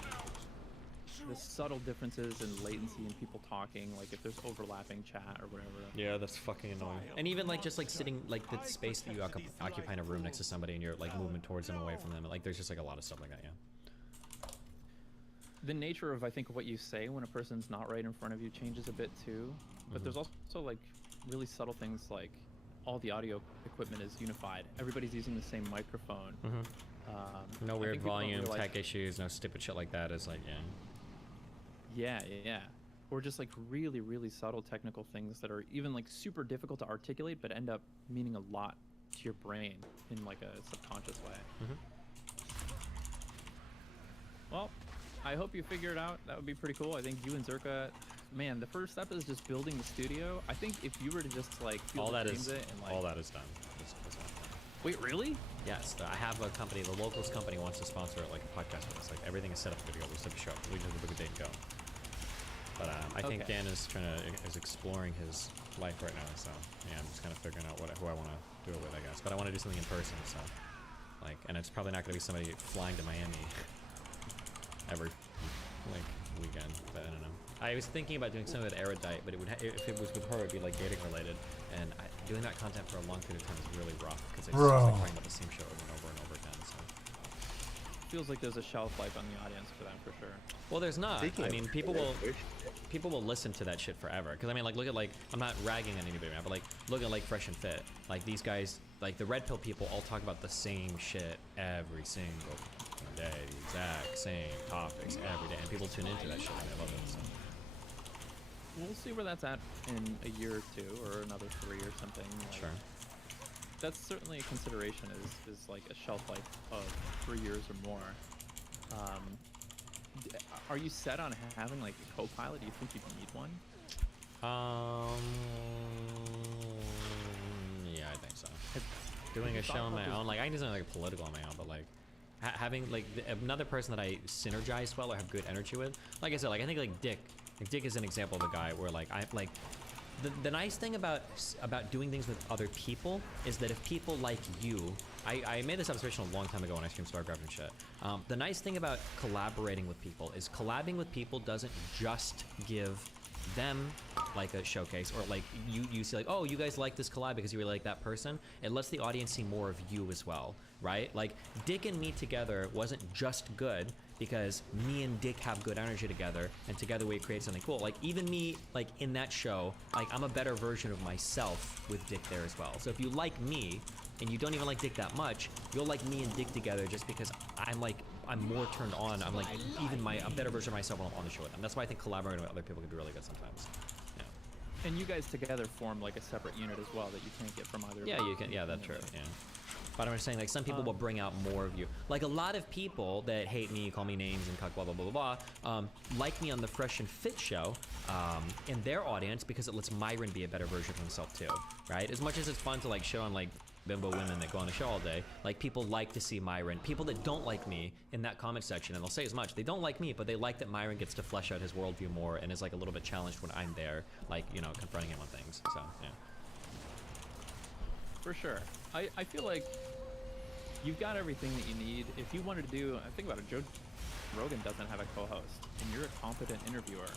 the subtle differences in latency and people talking, like if there's overlapping chat or whatever. Yeah, that's fucking annoying. And even like just like sitting like the space that you occupy in a room next to somebody and you're like moving towards them, away from them. Like there's just like a lot of stuff like that. Yeah. The nature of I think what you say when a person's not right in front of you changes a bit too. But there's also like really subtle things like all the audio equipment is unified. Everybody's using the same microphone. No I weird think people don't volume, realize- tech issues, no stupid shit like that. Is like Yeah. Or just like really, really subtle technical things that are even like super difficult to articulate, but end up meaning a lot to your brain in like a subconscious way. Well, I hope you figure it out. That would be pretty cool. I think you and Zerka, man, the first step is just building the studio. I think if you were to just like all that dreams is it and like all that is done. Wait, really? Yes, I have a company. The locals company wants to sponsor like a podcast with us. Like everything is set up to go. We just have a show. We just have to book a date and go. But I think Dan is exploring his life right now. So yeah, I'm just kind of figuring out who I want to do it with, I guess. But I want to do something in person. So like, and it's probably not going to be somebody flying to Miami every like weekend. But I don't know. I was thinking about doing something with Erudite, but it would if it was with her, it'd be like dating related. And doing that content for a long period of time is really rough because it's just like talking about the same show over and over and over again. So Feels like there's a shelf life on the audience for that for sure. well, there's not. I mean, people will listen to that shit forever. Because I mean, like, look at like I'm not ragging on anybody, man, but like look at like Fresh and Fit. Like these guys, like the Red Pill people, all talk about the same shit every single day, the exact same topics every day, and people tune into that shit and they love it. So. We'll see where that's at in a year or two or another 3 or something. Like, Sure. That's certainly a consideration is like a shelf life of 3 years or more. Are you set on having like a co-pilot? Do you think you need one? Yeah, I think so. Doing a show on my own, like I can do something like political on my own, but like having like another person that I synergize well or have good energy with. Like I said, like I think like Dick is an example of a guy where like I like the nice thing about doing things with other people is that if people like you, I made this observation a long time ago when I streamed StarCraft and shit. The nice thing about collaborating with people is collabing with people doesn't just give them like a showcase or like you see like, oh, you guys like this collab because you really like that person. It lets the audience see more of you as well, right? Like Dick and me together wasn't just good because me and Dick have good energy together and together we create something cool. Like even me, like in that show, like I'm a better version of myself with Dick there as well. So if you like me and you don't even like Dick that much, you'll like me and Dick together just because I'm more turned on. I'm like even a better version of myself when I'm on the show with them. That's why I think collaborating with other people can be really good sometimes. Yeah. And you guys together form like a separate unit as well that you can't get from either. Yeah, you can. Yeah, that's true. Yeah. But I'm just saying, like, some people will bring out more of you. Like, a lot of people that hate me, call me names and cuck, blah, blah, blah, blah, blah, like me on the Fresh and Fit show in their audience because it lets Myron be a better version of himself, too, right? As much as it's fun to, like, show on, like, bimbo women that go on the show all day, like, people like to see Myron. People that don't like me in that comment section, and they'll say as much, they don't like me, but they like that Myron gets to flesh out his worldview more and is, like, a little bit challenged when I'm there, like, you know, confronting him on things, so, yeah. For sure. I feel like you've got everything that you need. If you wanted to do, think about it, Joe Rogan doesn't have a co-host, and you're a competent interviewer.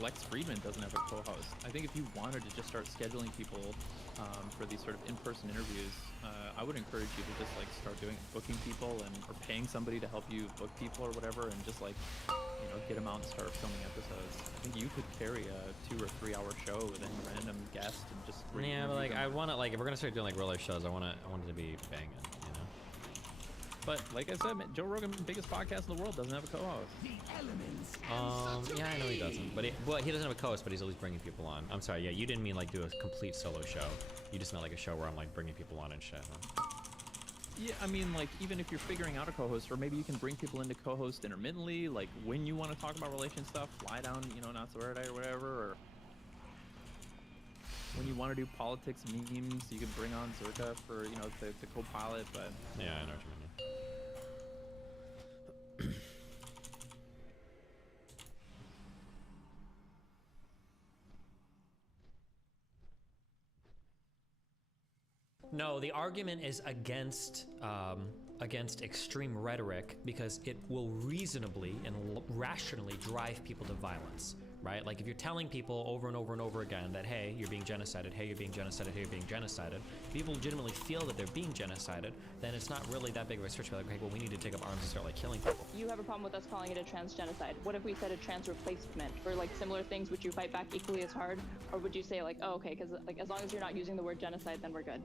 Lex Friedman doesn't have a co-host. I think if you wanted to just start scheduling people for these sort of in-person interviews, I would encourage you to just like start booking people or paying somebody to help you book people or whatever, and just like, you know, get them out and start filming episodes. I think you could carry a 2 or 3 hour show with any random guest and just yeah, but like I want to like if we're gonna start doing like real life shows, I want it to be banging, you know. But like I said, man, Joe Rogan, biggest podcast in the world, doesn't have a co-host. Yeah, I know he doesn't, but he doesn't have a co-host, but he's always bringing people on. I'm sorry, yeah, you didn't mean like do a complete solo show. You just meant like a show where I'm like bringing people on and shit. Huh? Yeah, I mean, like, even if you're figuring out a co-host, or maybe you can bring people into co-host intermittently, like, when you want to talk about relation stuff, fly down, you know, Not So Rare Day or whatever, or when you want to do politics memes, you can bring on Zerka for, you know, the co-pilot, but... Yeah, I know what you mean. No, the argument is against against extreme rhetoric because it will reasonably and rationally drive people to violence, right? Like if you're telling people over and over and over again that, hey, you're being genocided, hey, you're being genocided, hey, you're being genocided, people legitimately feel that they're being genocided, then it's not really that big of a stretch to be like, okay, well, we need to take up arms and start like killing people. You have a problem with us calling it a trans genocide. What if we said a trans replacement or like similar things? Would you fight back equally as hard, or would you say like, oh, okay, because like as long as you're not using the word genocide, then we're good?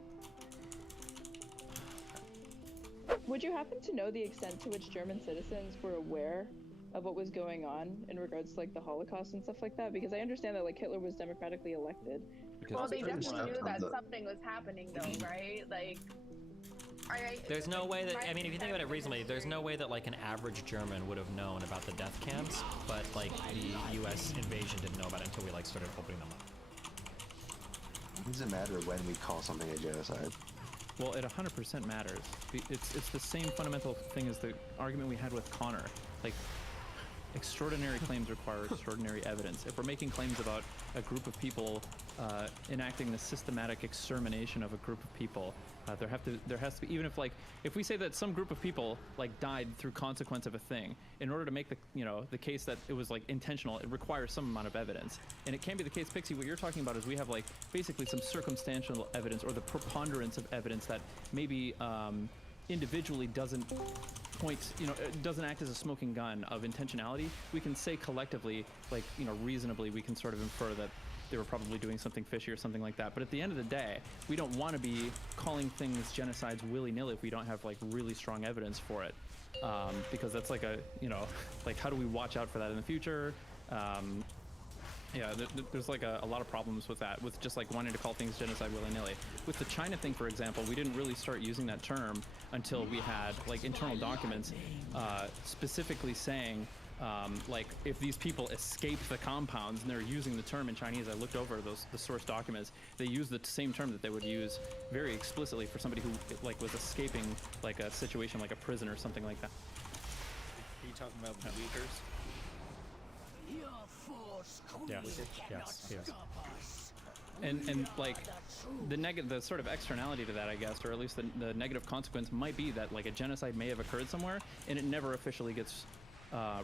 Would you happen to know the extent to which German citizens were aware of what was going on in regards to like the Holocaust and stuff like that? Because I understand that like Hitler was democratically elected. Well, they definitely knew that something was happening, though, right? Like, There's no way that, I mean, if you think about it reasonably, there's no way that like an average German would have known about the death camps, but like the US invasion didn't know about it until we like started opening them up. It doesn't matter when we call something a genocide. Well, it 100% matters. It's the same fundamental thing as the argument we had with Connor. Like, extraordinary claims require extraordinary evidence. If we're making claims about a group of people enacting the systematic extermination of a group of people, there has to be, even if like, if we say that some group of people like died through consequence of a thing, in order to make the, you know, the case that it was like intentional, it requires some amount of evidence. And it can be the case, Pixie, what you're talking about is we have like basically some circumstantial evidence or the preponderance of evidence that maybe individually doesn't point, you know, it doesn't act as a smoking gun of intentionality. We can say collectively, like, you know, reasonably, we can sort of infer that they were probably doing something fishy or something like that. But at the end of the day, we don't want to be calling things genocides willy-nilly if we don't have like really strong evidence for it. Because that's like a, you know, like how do we watch out for that in the future? Yeah, there's like a lot of problems with that, with just like wanting to call things genocide willy-nilly. With the China thing, for example, we didn't really start using that term until we had like internal documents specifically saying like if these people escaped the compounds, and they're using the term in Chinese. I looked over the source documents. They use the same term that they would use very explicitly for somebody who like was escaping like a situation like a prison or something like that. Are you talking about the Uyghurs? Yes. And like the sort of externality to that, I guess, or at least the negative consequence might be that like a genocide may have occurred somewhere and it never officially gets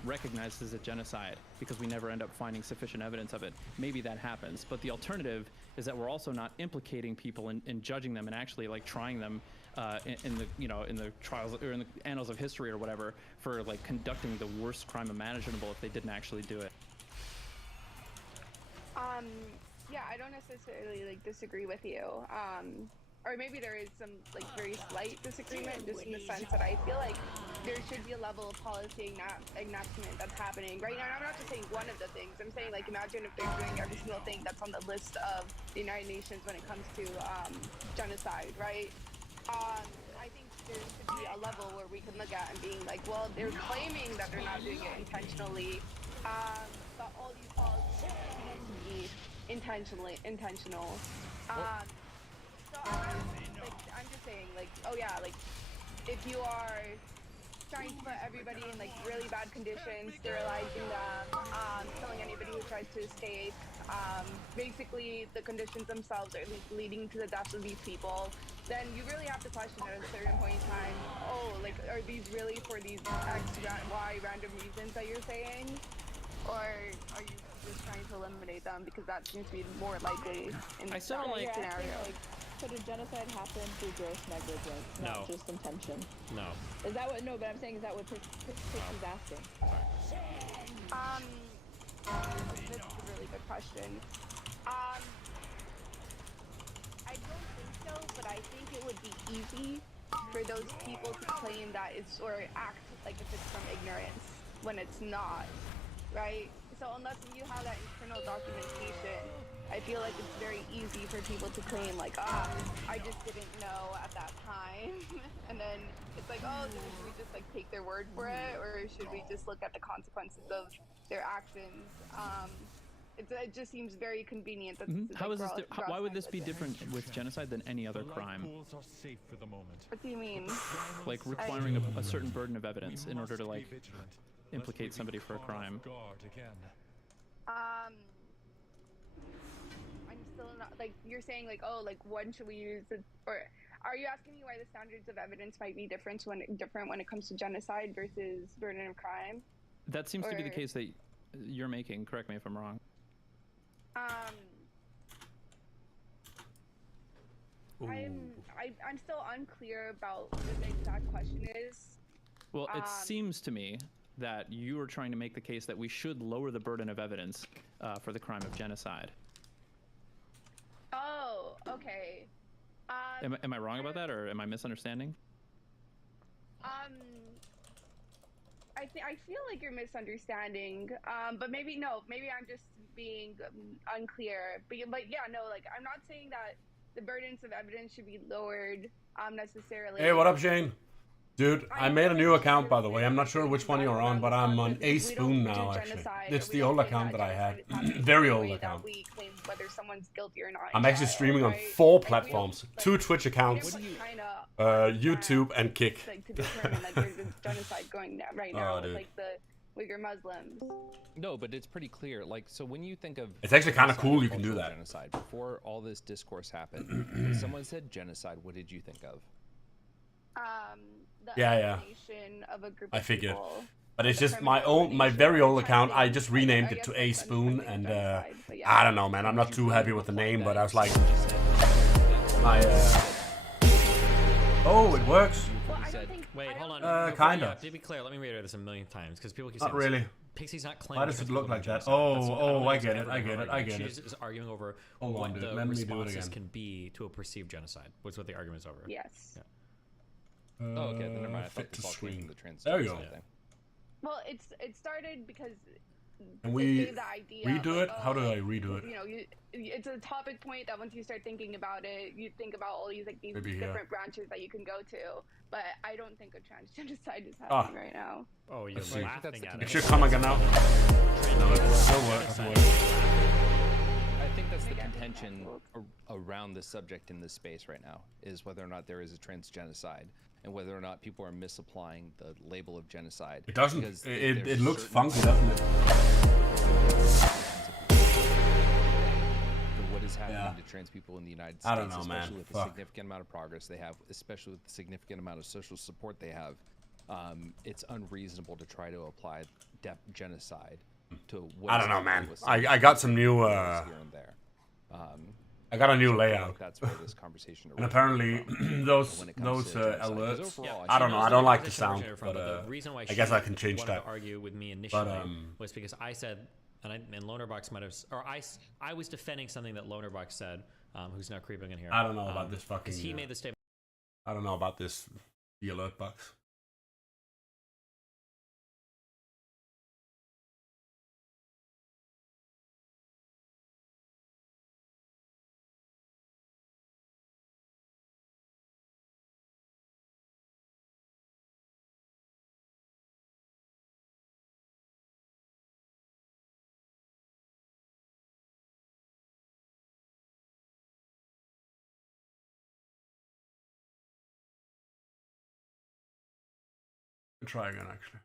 recognized as a genocide because we never end up finding sufficient evidence of it. Maybe that happens, but the alternative is that we're also not implicating people and judging them and actually like trying them in the, you know, in the trials or in the annals of history or whatever for like conducting the worst crime imaginable if they didn't actually do it. Yeah, I don't necessarily like disagree with you. Or maybe there is some like very slight disagreement, just in the sense that I feel like there should be a level of policy enactment that's happening right now. And I'm not just saying one of the things. I'm saying like imagine if they're doing every single thing that's on the list of the United Nations when it comes to genocide, right? I think there should be a level where we can look at and being like, well, they're claiming that they're not doing it intentionally, but all these policies need to be intentional. So I'm just saying, like, oh yeah, like, if you are trying to put everybody in like really bad conditions, sterilizing them, killing anybody who tries to escape, basically the conditions themselves are leading to the deaths of these people, then you really have to question at a certain point in time, oh, like, are these really for these X, Y random reasons that you're saying? Or are you just trying to eliminate them because that seems to be more likely in that scenario? Like, could a genocide happen through gross negligence, not just intention? No. Is that what? No, but I'm saying, is that what Pixie's asking? This is a really good question. I don't think so, but I think it would be easy for those people to claim that it's, or act like if it's from ignorance when it's not, right? So unless you have that internal documentation, I feel like it's very easy for people to claim like, I just didn't know at that time. And then it's like, oh, should we just like take their word for it? Or should we just look at the consequences of their actions? It just seems very convenient. That How is this? Why would this be different with genocide than any other crime? What do you mean? Like requiring a certain burden of evidence in order to like implicate somebody for a crime. I'm still not, like, you're saying like, oh, like when should we use it? Or Are you asking me why the standards of evidence might be different when it comes to genocide versus burden of crime? That seems to be the case that you're making. Correct me if I'm wrong. I'm still unclear about what the exact question is. Well, it seems to me that you are trying to make the case that we should lower the burden of evidence for the crime of genocide. Oh, okay. Am I wrong about that, or am I misunderstanding? I feel like you're misunderstanding, but maybe I'm just being unclear. But yeah, no, like I'm not saying that the burdens of evidence should be lowered necessarily. Hey, what up, Shane? Dude, I made a new account, by the way. I'm not sure which one you're on, but I'm on A Spoon now, actually. It's the old account that I had. Very old account. Whether someone's guilty or not. I'm actually streaming on 4 platforms. 2 Twitch accounts, YouTube, and Kick. Like, to determine like there's a genocide going right now with like the Uyghur Muslims. No, but it's pretty clear. Like, so when you think of... It's actually kind of cool you can do that. Genocide, before all this discourse happened, when someone said genocide, what did you think of? The yeah. Of a group I of figured. people. But it's just my very old account. I just renamed it to A Spoon, and I don't know, man. I'm not too happy with the name, but I was like, oh, it works. Wait, hold on. Kind of. To be clear, let me reiterate this a million times because people keep Not saying really. Pixie's not claiming. Why does it look like that? Oh, I get it. I get it. She's just arguing over Hold what on, dude. the Let me do it responses again. can be to a perceived genocide. What's what the argument's over? Yes. Yeah. Oh, okay, then never mind. I thought Fit this to all came screen. from the trans There you go. thing. Well, it started because Can we the idea redo of, it? How do I redo it? You know, it's a topic point that once you start thinking about it, you think about all these Maybe here. different branches that you can go to. But I don't think a transgenocide is happening right now. Oh, you're Let's see. laughing at It should come again now. No, it still works. I think that's the contention around the subject in this space right now, is whether or not there is a transgenocide and whether or not people are misapplying the label of genocide. It doesn't. Because It looks certain- funky, doesn't it? What is happening Yeah. to trans people in the United States, I don't know, man. especially with the Fuck. significant amount of progress they have, especially with the significant amount of social support they have, it's unreasonable to try to apply genocide to what I is don't know, happening man. with I got some new. here and there. I got a new So I feel like layout. that's where this conversation And apparently, originated those when it comes to genocide. 'Cause alerts. overall, I don't know. I don't like the sound, Originated but the reason why I guess she I can change wanted that. to argue with me initially But was because I said, and Lonerbox might have, or I was defending something that Lonerbox said, who's now creeping in here. I don't know about this fucking. Because he made the statement. I don't know about this. The alert box. Try again, actually.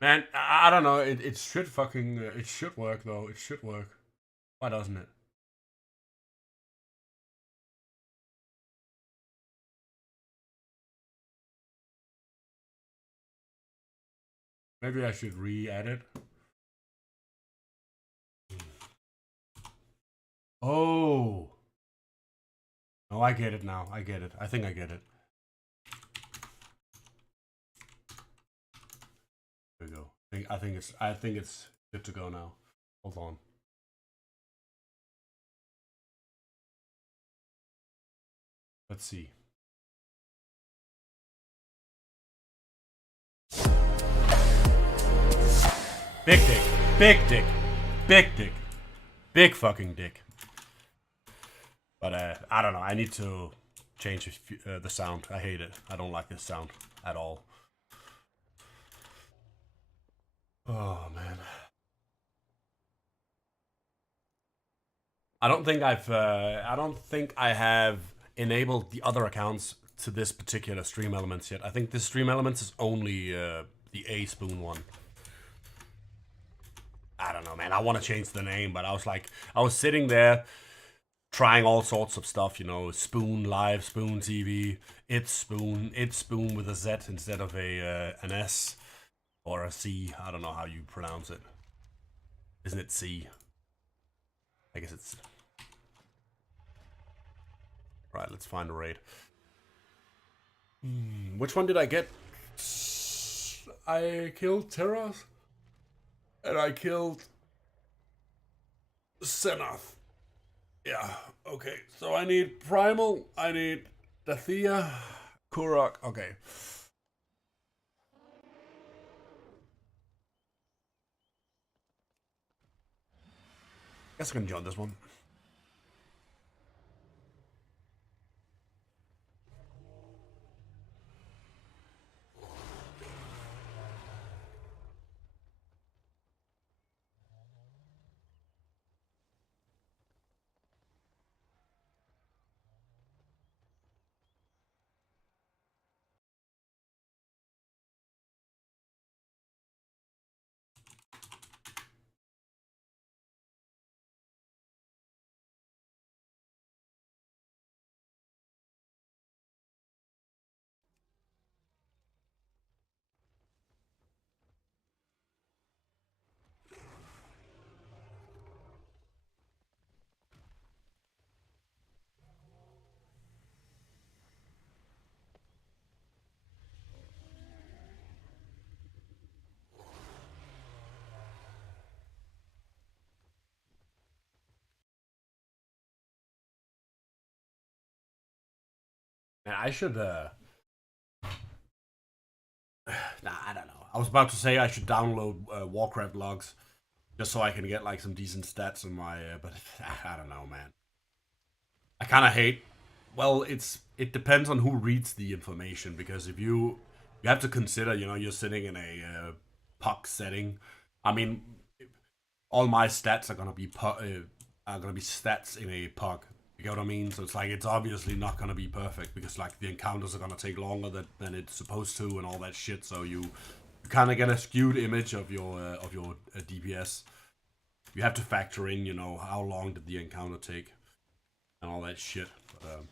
Man, I don't know. It should fucking. It should work though. It should work. Why doesn't it? Maybe I should re-edit. Oh. Oh, I get it now. I get it. I think I get it. There we go. I think it's good to go now. Hold on. Let's see. Big dick. Big dick. Big dick. Big fucking dick. But I don't know. I need to change the sound. I hate it. I don't like this sound at all. Oh man. I don't think I have enabled the other accounts to this particular Stream Elements yet. I think this Stream Elements is only the A Spoon one. I don't know, man. I want to change the name, but I was sitting there trying all sorts of stuff, you know, Spoon Live, Spoon TV, It's Spoon with a Z instead of an S or a C. I don't know how you pronounce it. Isn't it C? I guess it's... Right, let's find a raid. Which one did I get? I killed Terras. And I killed Senath. Yeah, okay. So I need Primal, I need Dathea, Kurok. Okay. Guess I can join this one. Man, I should, nah, I don't know. I was about to say I should download Warcraft logs just so I can get like some decent stats on my, but I don't know, man. I kind of hate, well, it depends on who reads the information, because if you have to consider, you know, you're sitting in a puck setting. I mean, all my stats are gonna be stats in a puck. You get what I mean? So it's like, it's obviously not gonna be perfect, because like the encounters are gonna take longer than it's supposed to and all that shit. So you kind of get a skewed image of your DPS. You have to factor in, you know, how long did the encounter take and all that shit. But,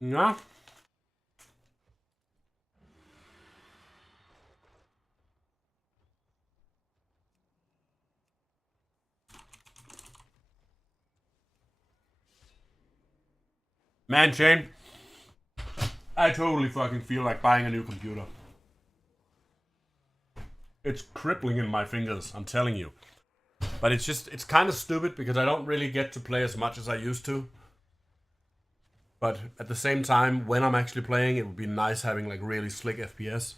Yeah. Man, Shane, I totally fucking feel like buying a new computer. It's crippling in my fingers, I'm telling you. But it's kind of stupid because I don't really get to play as much as I used to. But at the same time, when I'm actually playing, it would be nice having like really slick FPS.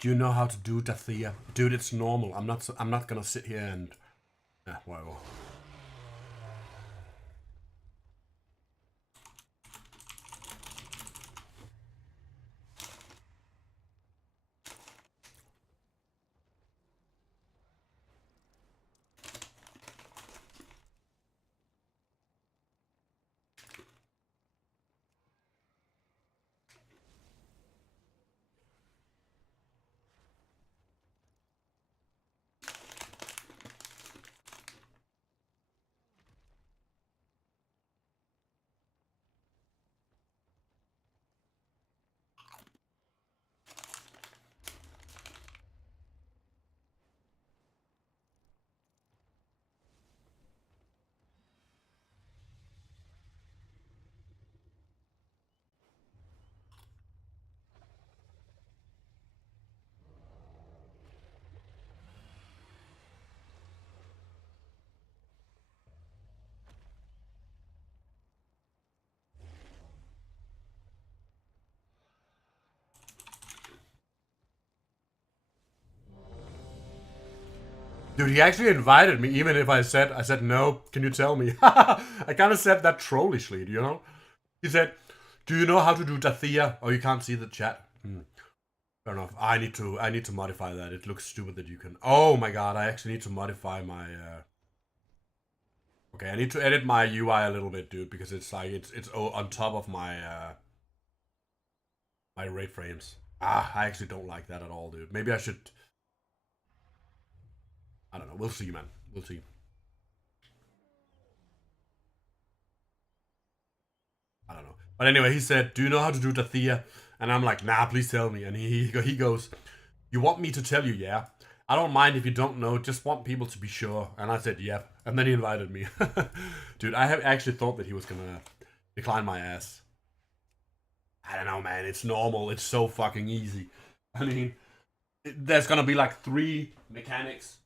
Do you know how to do Dathea? Dude, it's normal. I'm not gonna sit here and whatever. Dude, he actually invited me, even if I said no. Can you tell me? I kind of said that trollishly, you know. He said, "Do you know how to do Dathea?" Oh, you can't see the chat. Fair enough. I need to modify that. It looks stupid that you can. Oh my god! I actually need to modify my. Okay, I need to edit my UI a little bit, dude, because it's like it's on top of my my ray frames. I actually don't like that at all, dude. Maybe I should. I don't know. We'll see, man. We'll see. I don't know. But anyway, he said, "Do you know how to do Dathea?" And I'm like, "Nah, please tell me." And he goes, "You want me to tell you? Yeah. I don't mind if you don't know. Just want people to be sure." And I said, "Yep." And then he invited me. Dude, I have actually thought that he was gonna decline my ass. I don't know, man. It's normal. It's so fucking easy. I mean, there's gonna be like 3 mechanics.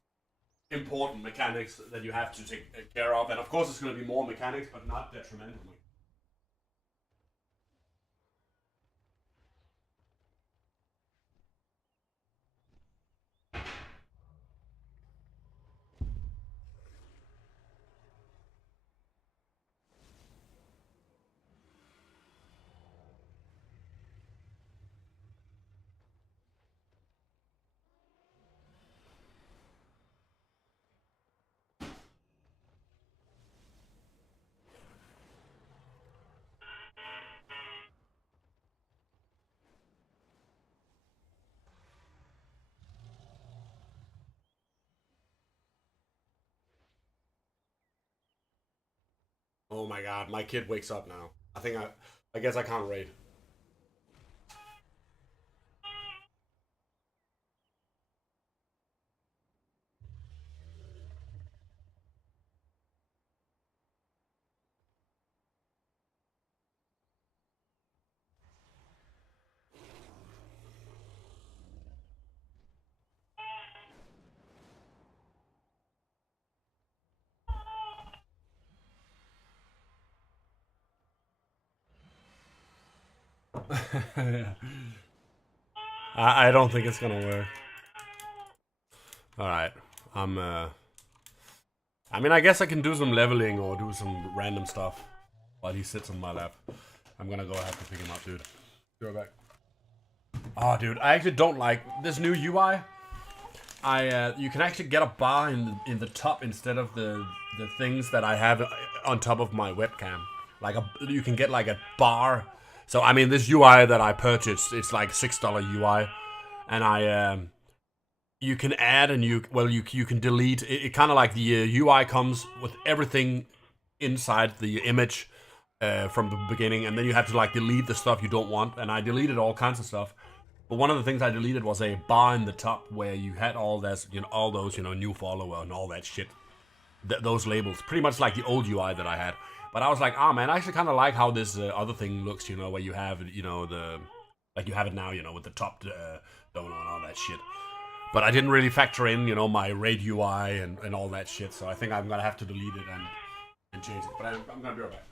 Important mechanics that you have to take care of, and of course it's going to be more mechanics, but not detrimental. Oh my god, my kid wakes up now. I guess I can't raid. Yeah. I don't think it's gonna work. Alright. I mean, I guess I can do some leveling or do some random stuff while he sits on my lap. I'm gonna go have to pick him up, dude. Be right back. Oh, dude, I actually don't like this new UI. You can actually get a bar in the top instead of the things that I have on top of my webcam. You can get like a bar So I mean, this UI that I purchased, it's like $6 UI, and you can add and you can delete. It kind of like the UI comes with everything inside the image from the beginning, and then you have to like delete the stuff you don't want. And I deleted all kinds of stuff. But one of the things I deleted was a bar in the top where you had all this, all those, new follower and all that shit. Those labels, pretty much like the old UI that I had. But I was like, man, I actually kind of like how this other thing looks, where you have, like you have it now, with the top donor and all that shit. But I didn't really factor in, my raid UI and all that shit. So I think I'm gonna have to delete it and change it. But I'm gonna be right back.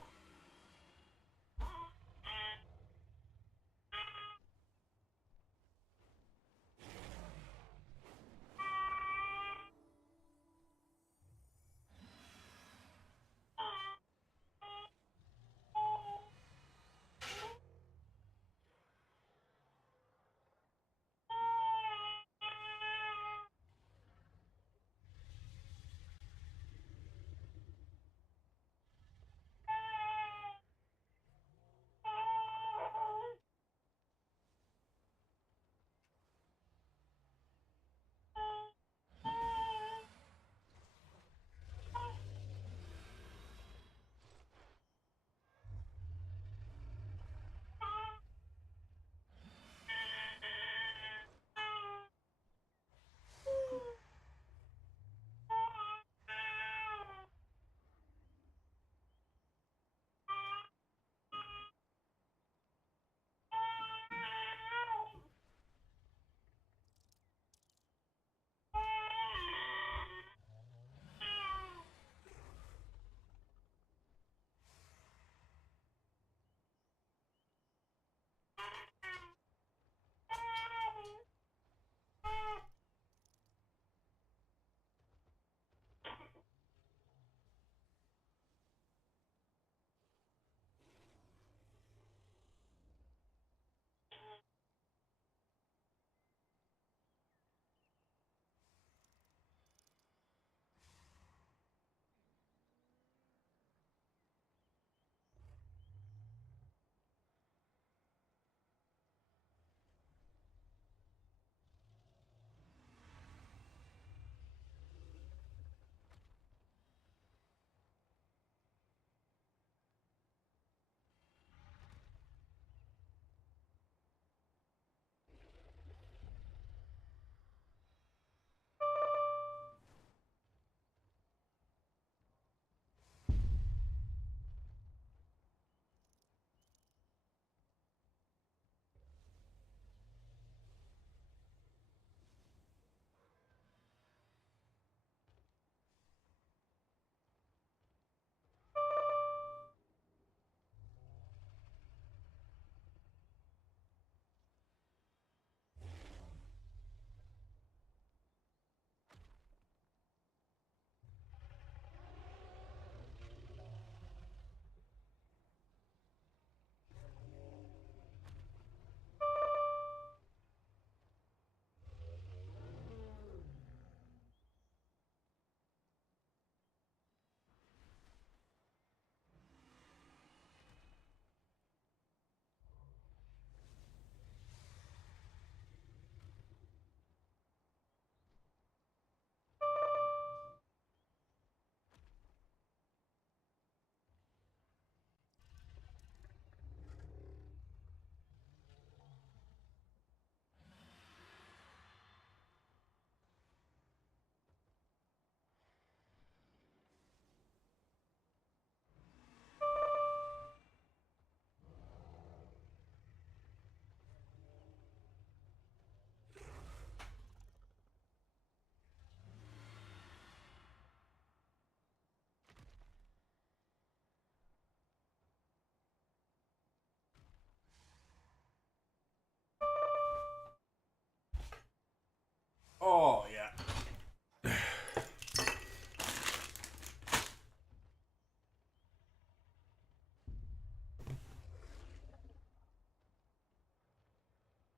Oh yeah.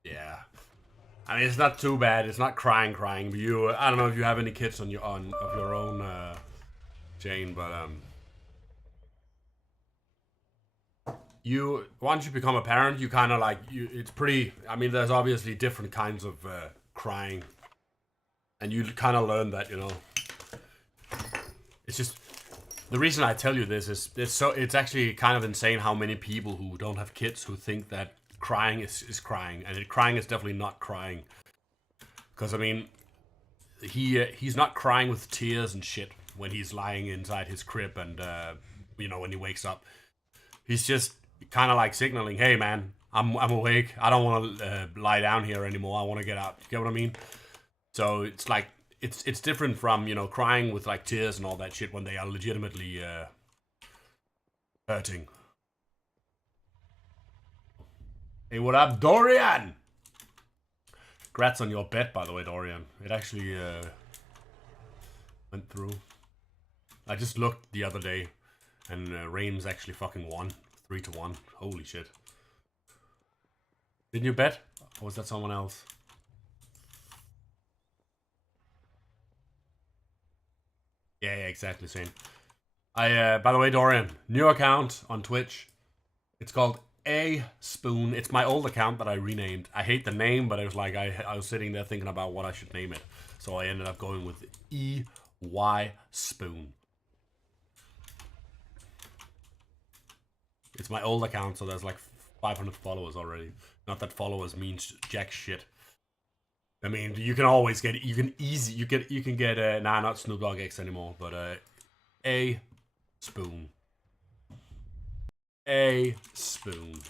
Yeah. I mean, it's not too bad. It's not crying. But I don't know if you have any kids of your own, Jane, but once you become a parent, you kind of like it's pretty. I mean, there's obviously different kinds of crying, and you kind of learn that, you know. It's just the reason I tell you this is it's actually kind of insane how many people who don't have kids who think that crying is crying, and crying is definitely not crying. Because I mean, he's not crying with tears and shit when he's lying inside his crib and you know, when he wakes up. He's just kind of like signaling, hey man, I'm awake. I don't want to lie down here anymore. I want to get out. You get what I mean? So it's like it's different from, you know, crying with like tears and all that shit when they are legitimately hurting. Hey, what up, Dorian? Congrats on your bet, by the way, Dorian. It actually went through. I just looked the other day, and Reims actually fucking won 3-1. Holy shit! Didn't you bet, or was that someone else? Yeah, exactly, same. By the way, Dorian, new account on Twitch. It's called A Spoon. It's my old account that I renamed. I hate the name, but it was like I was sitting there thinking about what I should name it, so I ended up going with EY Spoon. It's my old account, so there's like 500 followers already. Not that followers means jack shit. I mean, you can always get, you can get, nah, not Snoop Dogg X anymore, but A Spoon. A Spoon.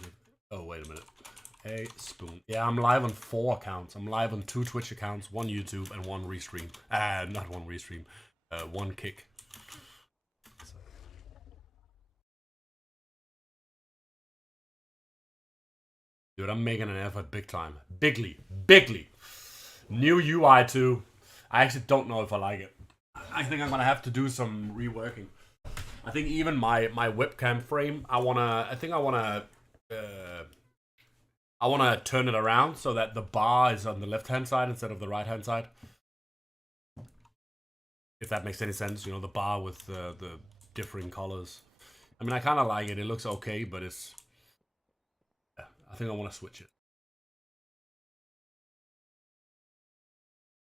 Oh, wait a minute. A Spoon. Yeah, I'm live on 4 accounts. I'm live on 2 Twitch accounts, 1 YouTube, and 1 Restream. Not 1 Restream. 1 Kick. Dude, I'm making an effort big time. Bigly. New UI too. I actually don't know if I like it. I think I'm gonna have to do some reworking. I think even my webcam frame, I wanna turn it around so that the bar is on the left hand side instead of the right hand side. If that makes any sense, you know, the bar with the differing colors. I mean, I kind of like it. It looks okay, but it's. I think I want to switch it.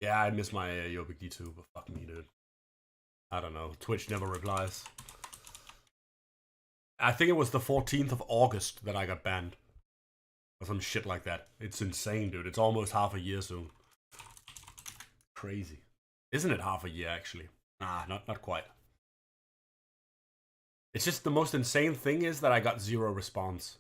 Yeah, I miss my Yobiki too, but fuck me, dude. I don't know. Twitch never replies. I think it was the 14th of August that I got banned. Or some shit like that. It's insane, dude. It's almost half a year soon. Crazy. Isn't it half a year, actually? Nah, not quite. It's just the most insane thing is that I got 0 response.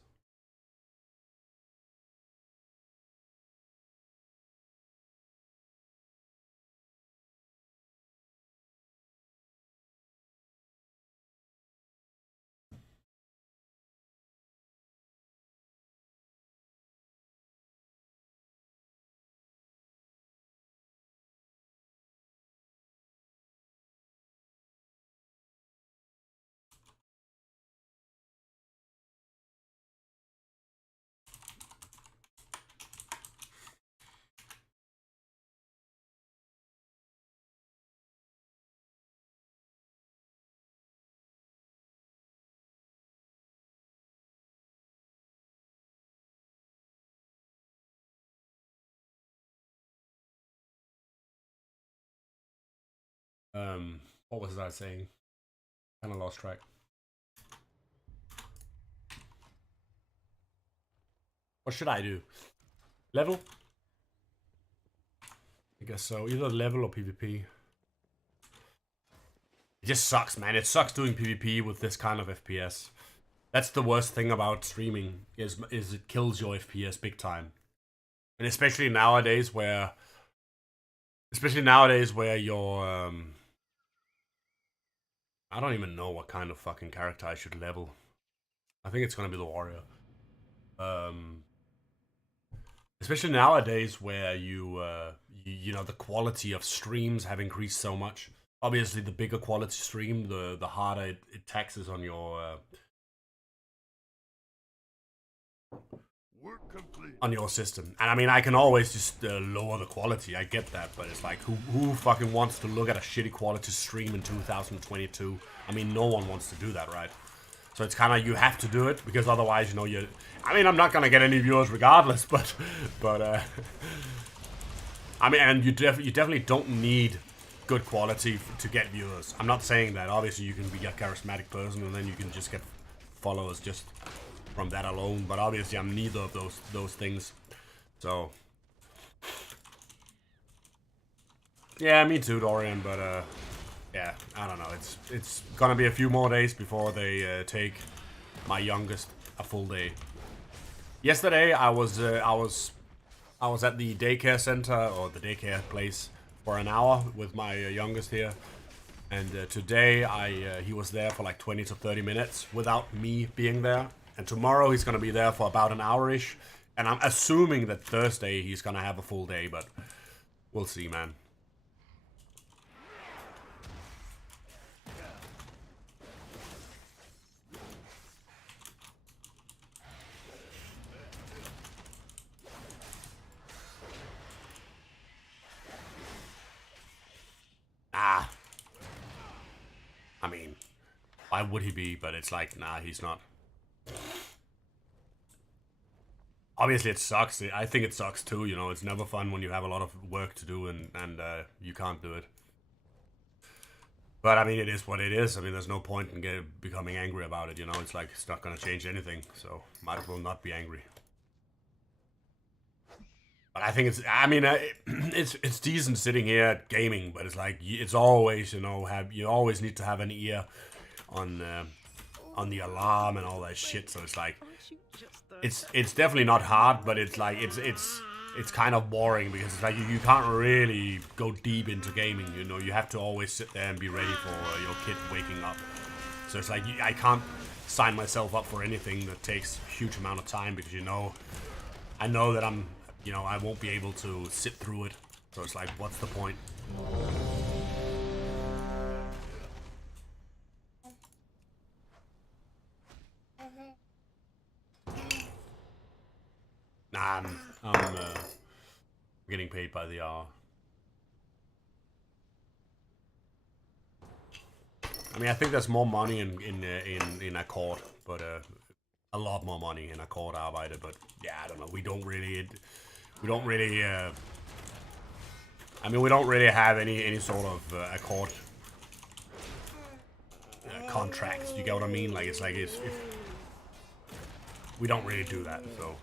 What was I saying? Kind of lost track. What should I do? Level? I guess so. Either level or PvP. It just sucks, man. It sucks doing PvP with this kind of FPS. That's the worst thing about streaming, is it kills your FPS big time. And especially nowadays where you're I don't even know what kind of fucking character I should level. I think it's gonna be the warrior. Especially nowadays where you know, the quality of streams have increased so much. Obviously, the bigger quality stream, the harder it taxes on your system. And I mean, I can always just lower the quality. I get that, but it's like, who fucking wants to look at a shitty quality stream in 2022? I mean, no one wants to do that, right? So it's kind of, you have to do it, because otherwise, you know, I mean, I'm not gonna get any viewers regardless, but I mean, and you definitely don't need good quality to get viewers. I'm not saying that. Obviously, you can be a charismatic person, and then you can just get followers just from that alone. But obviously, I'm neither of those things. So yeah, me too, Dorian. But yeah, I don't know. It's gonna be a few more days before they take my youngest a full day. Yesterday, I was at the daycare center, or the daycare place, for an hour with my youngest here. And today, he was there for like 20 to 30 minutes without me being there. And tomorrow, he's gonna be there for about an hour-ish. And I'm assuming that Thursday, he's gonna have a full day, but we'll see, man. I mean, why would he be? But it's like, nah, he's not. Obviously, it sucks. I think it sucks too, you know. It's never fun when you have a lot of work to do and you can't do it. But, I mean, it is what it is. I mean, there's no point in becoming angry about it, you know. It's like, it's not going to change anything. So, might as well not be angry. But I think it's decent sitting here gaming, but it's like, it's always, you know, you always need to have an ear on the alarm and all that shit. So it's like, it's definitely not hard, but it's like, it's kind of boring, because it's like you can't really go deep into gaming, you know. You have to always sit there and be ready for your kid waking up. So it's like, I can't sign myself up for anything that takes a huge amount of time, because, you know, I know that I won't be able to sit through it. So it's like, what's the point? Nah, I'm getting paid by the hour. I mean, I think there's more money in Accord, but a lot more money in Accord Arbejde. But yeah, I don't know. We don't really. I mean, we don't really have any sort of Accord contracts. You get what I mean? Like, it's like if we don't really do that. So.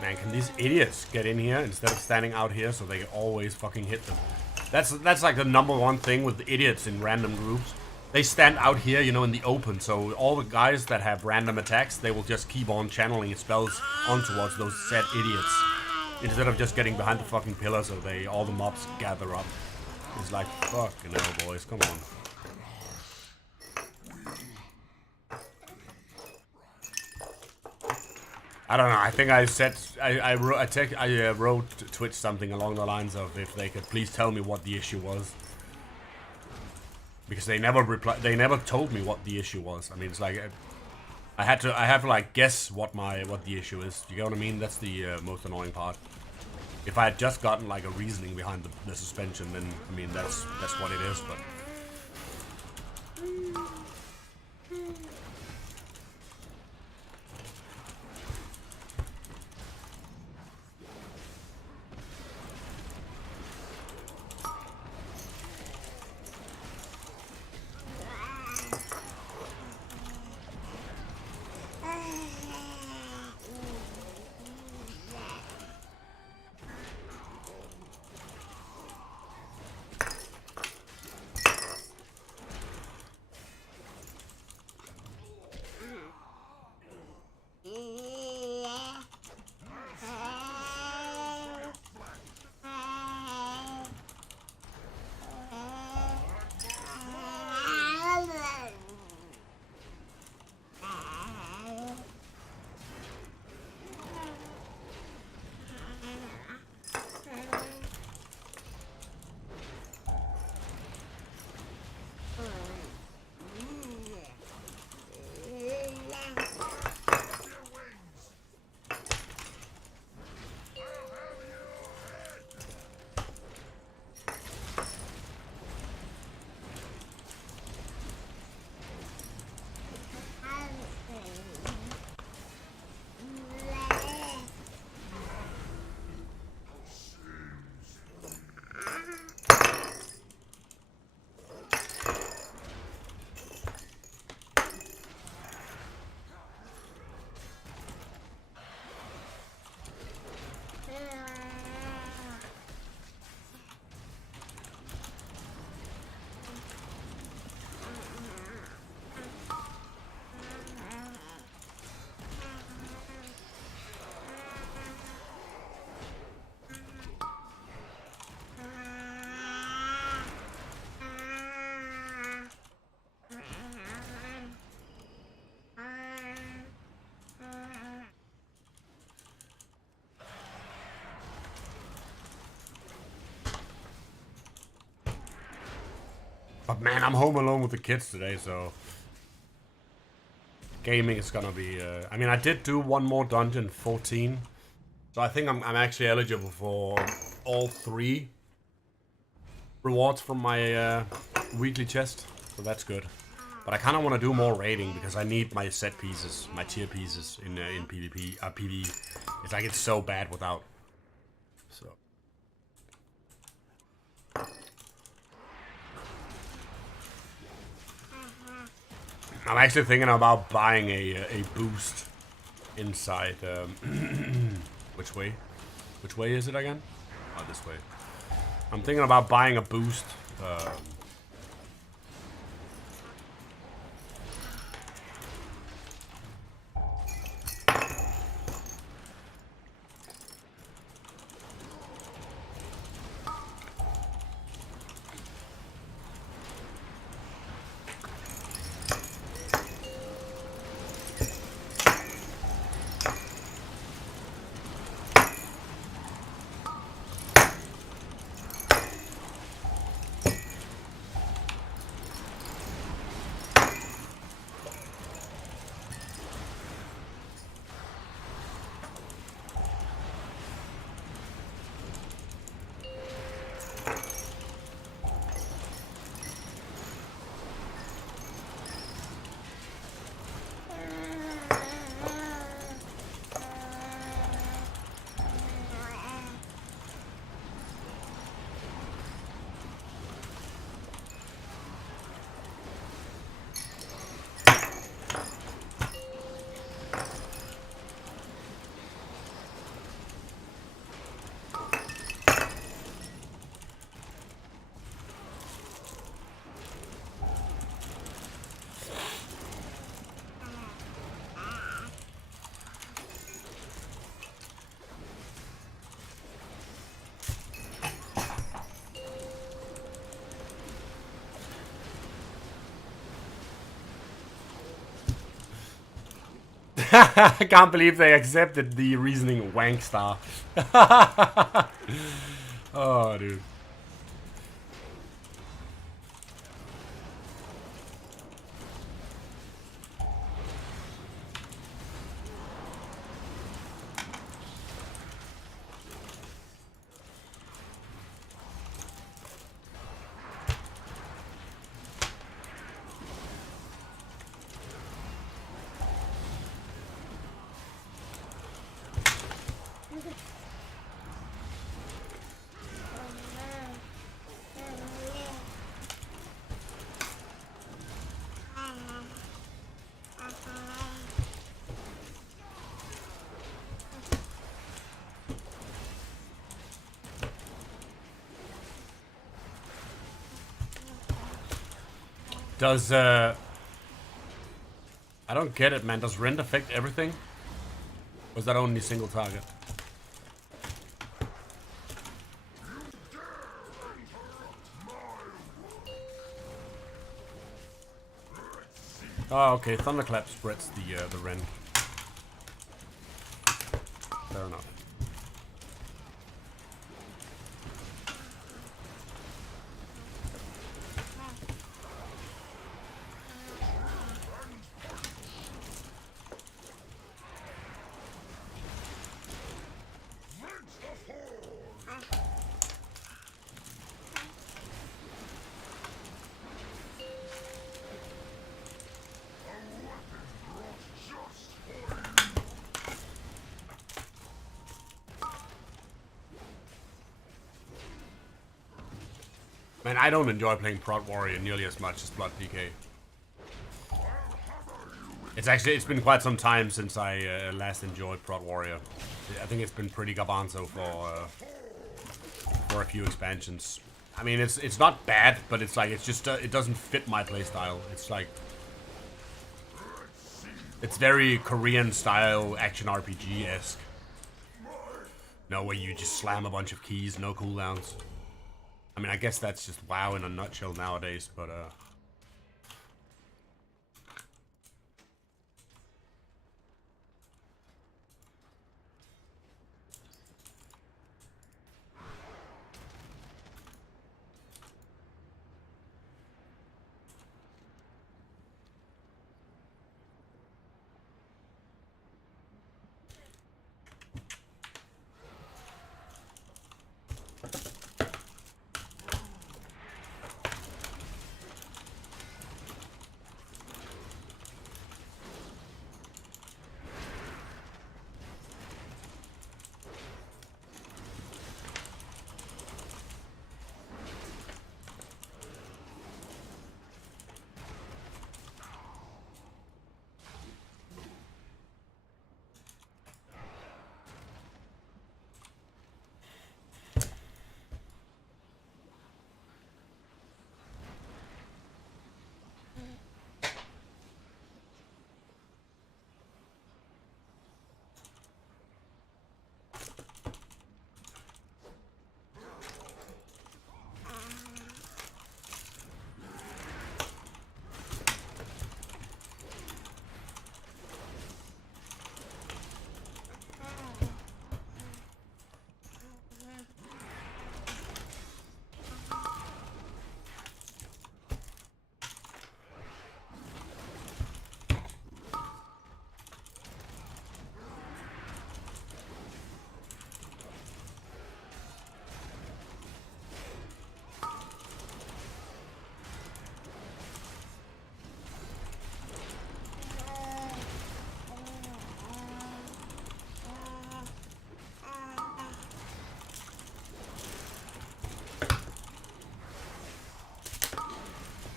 Man, can these idiots get in here instead of standing out here so they can always fucking hit them? That's like the #1 thing with the idiots in random groups. They stand out here, you know, in the open, so all the guys that have random attacks, they will just keep on channeling spells on towards those said idiots, instead of just getting behind the fucking pillar so all the mobs gather up. It's like, fucking hell, boys, come on. I don't know. I think I said I wrote to Twitch something along the lines of if they could please tell me what the issue was, because they never replied. They never told me what the issue was. I mean, it's like I have to like guess what the issue is. You get what I mean? That's the most annoying part. If I had just gotten like a reasoning behind the suspension, then I mean that's what it is. But. But man, I'm home alone with the kids today, so gaming is gonna be. I mean, I did do one more dungeon, 14, so I think I'm actually eligible for all 3 rewards from my weekly chest, so that's good. But I kind of want to do more raiding because I need my set pieces, my tier pieces in PvP, PvE. It's like it's so bad without. So. I'm actually thinking about buying a boost inside. Which way? Which way is it again? Oh, this way. I'm thinking about buying a boost. I can't believe they accepted the reasoning wank star. Oh, dude. Does, I don't get it, man. Does rend affect everything? Or is that only single target? Oh, okay. Thunderclap spreads the rend. Fair enough. Man, I don't enjoy playing Prot Warrior nearly as much as Blood PK. It's been quite some time since I last enjoyed Prot Warrior. I think it's been pretty garbanzo for a few expansions. I mean, it's not bad, but it's like it's just it doesn't fit my playstyle. It's like it's very Korean style action RPG-esque. No, where you just slam a bunch of keys, no cooldowns. I mean, I guess that's just WoW in a nutshell nowadays, but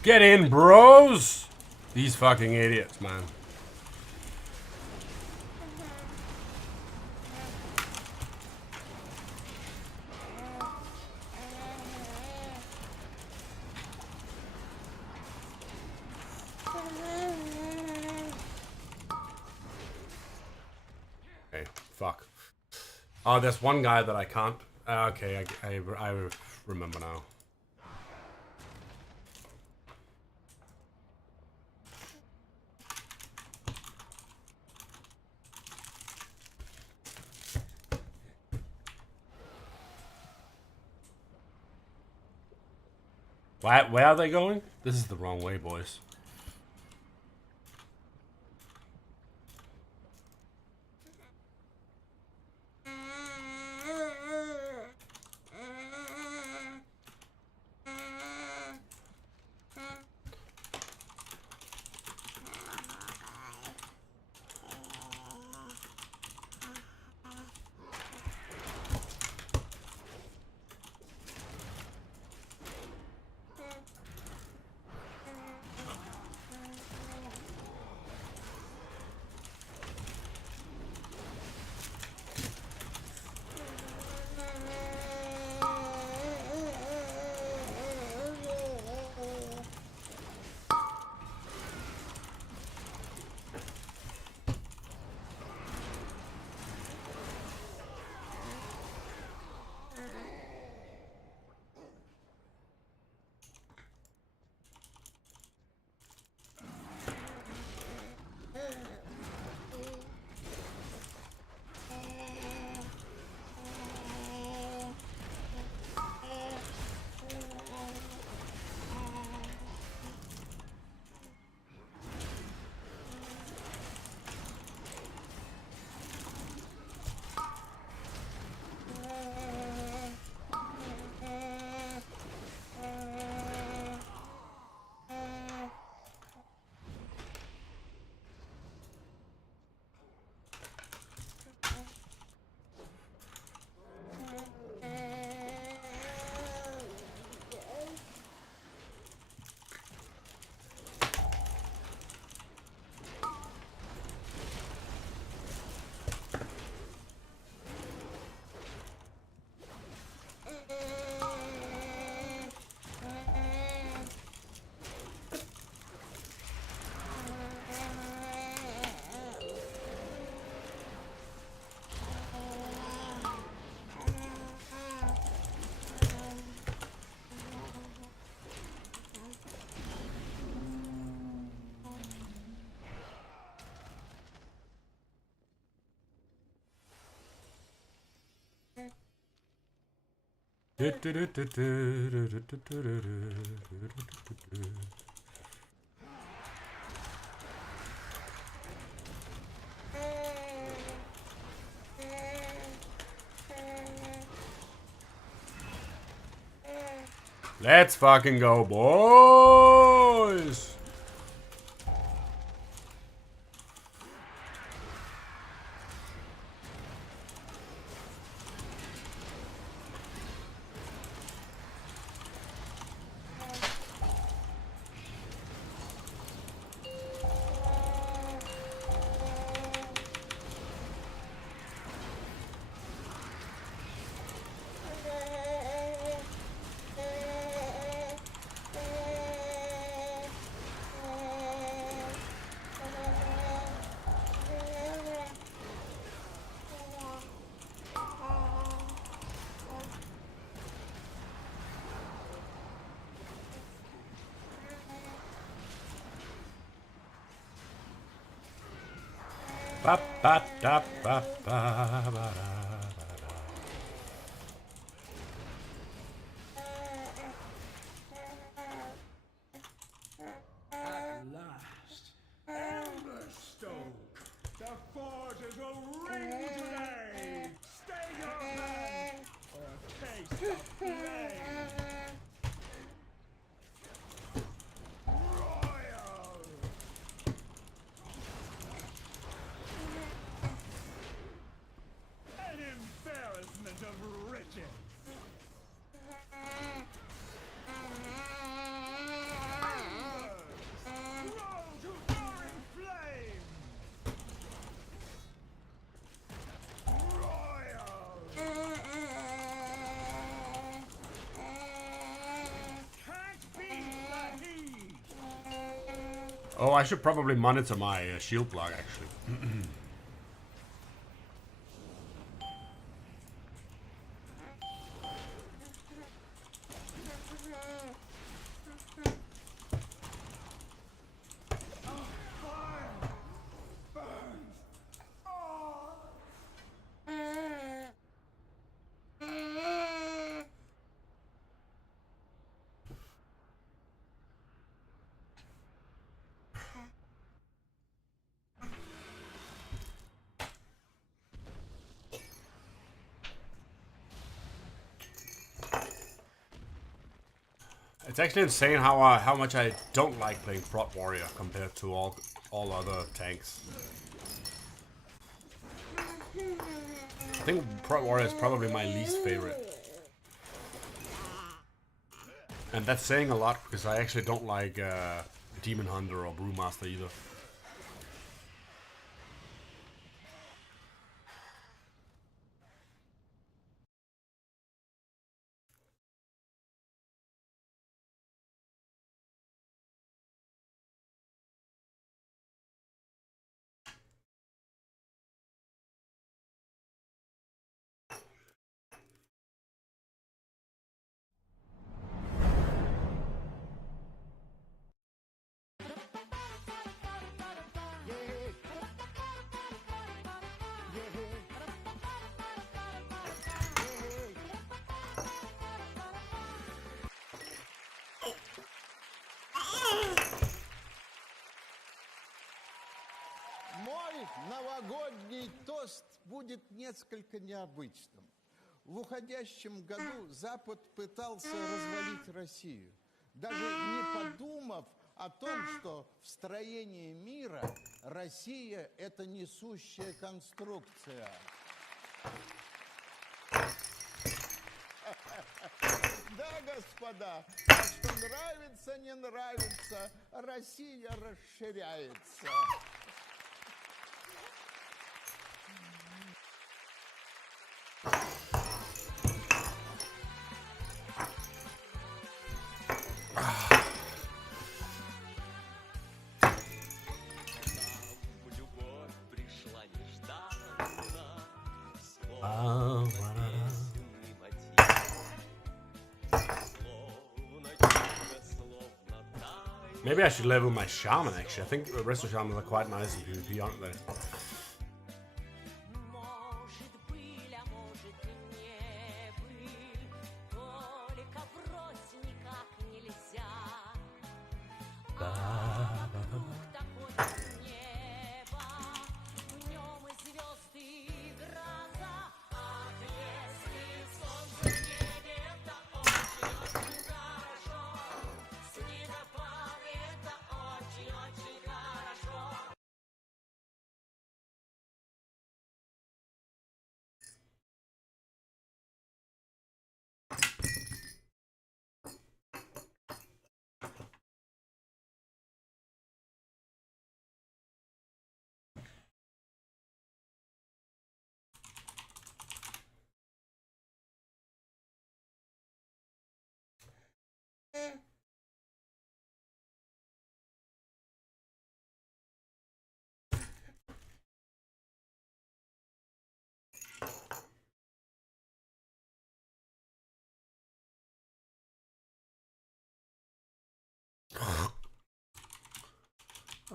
Get in, bros! These fucking idiots, man. Okay, fuck. Oh, there's one guy that I can't. Okay, I remember now. Where are they going? This is the wrong way, boys. Let's fucking go, boys! Ba, ba, da, ba, ba, ba, da, ba, da. At last, Emberstone. The forges will ring today. Stay your hand for a taste of flame. Royal. An embarrassment of riches. Oh, I should probably monitor my shield block actually. It's actually insane how much I don't like playing Prot Warrior compared to all other tanks. I think Prot Warrior is probably my least favorite. And that's saying a lot because I actually don't like Demon Hunter or Brewmaster either. Мой новогодний тост будет несколько необычным. В уходящем году Запад пытался развалить Россию, даже не подумав о том, что в строении мира Россия – это несущая конструкция. Да, господа, так что нравится, не нравится, Россия расширяется. Maybe I should level my Shaman actually. I think the rest of Shamans are quite nice in PvP, aren't they?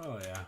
Oh yeah.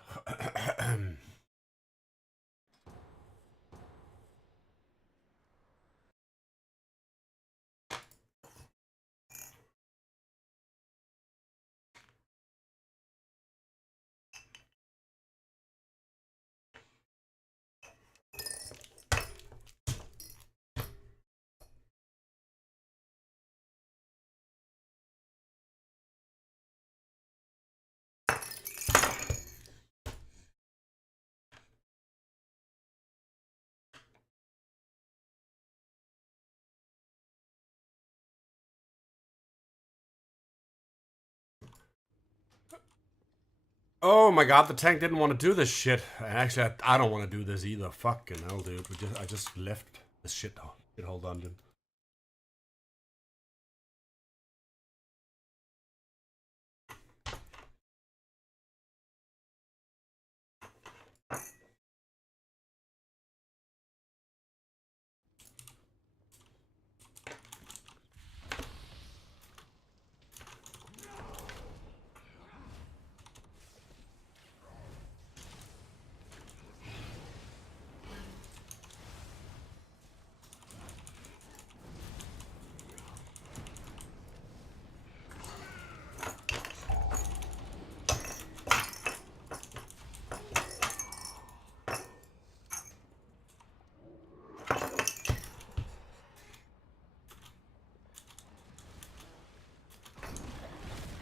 Oh my god, the tank didn't want to do this shit. And actually, I don't want to do this either. Fucking hell, dude. I just left this shithole dungeon.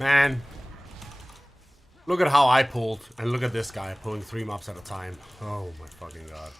Man. Look at how I pulled, and look at this guy pulling 3 mobs at a time. Oh my fucking god.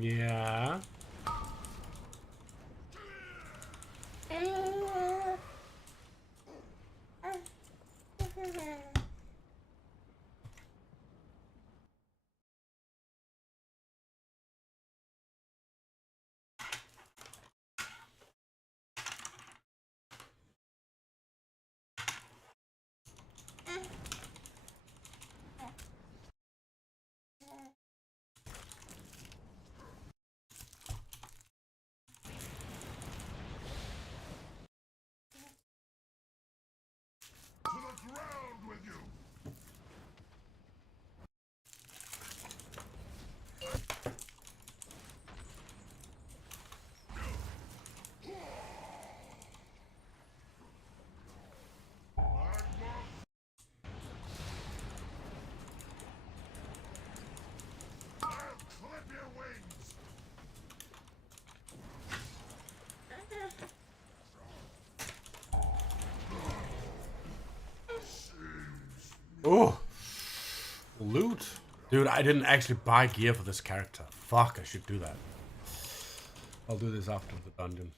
Yeah. Oh, loot. Dude, I didn't actually buy gear for this character. Fuck, I should do that. I'll do this after the dungeon.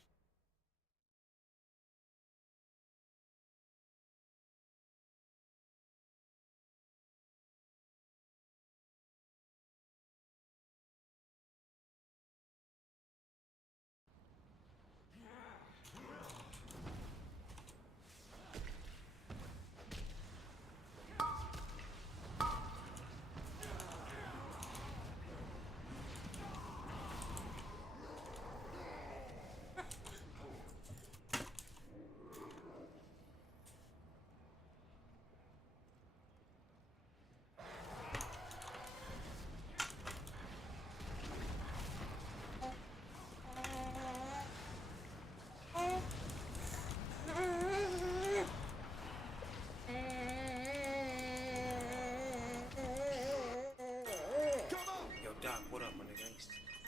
What up, my nigga?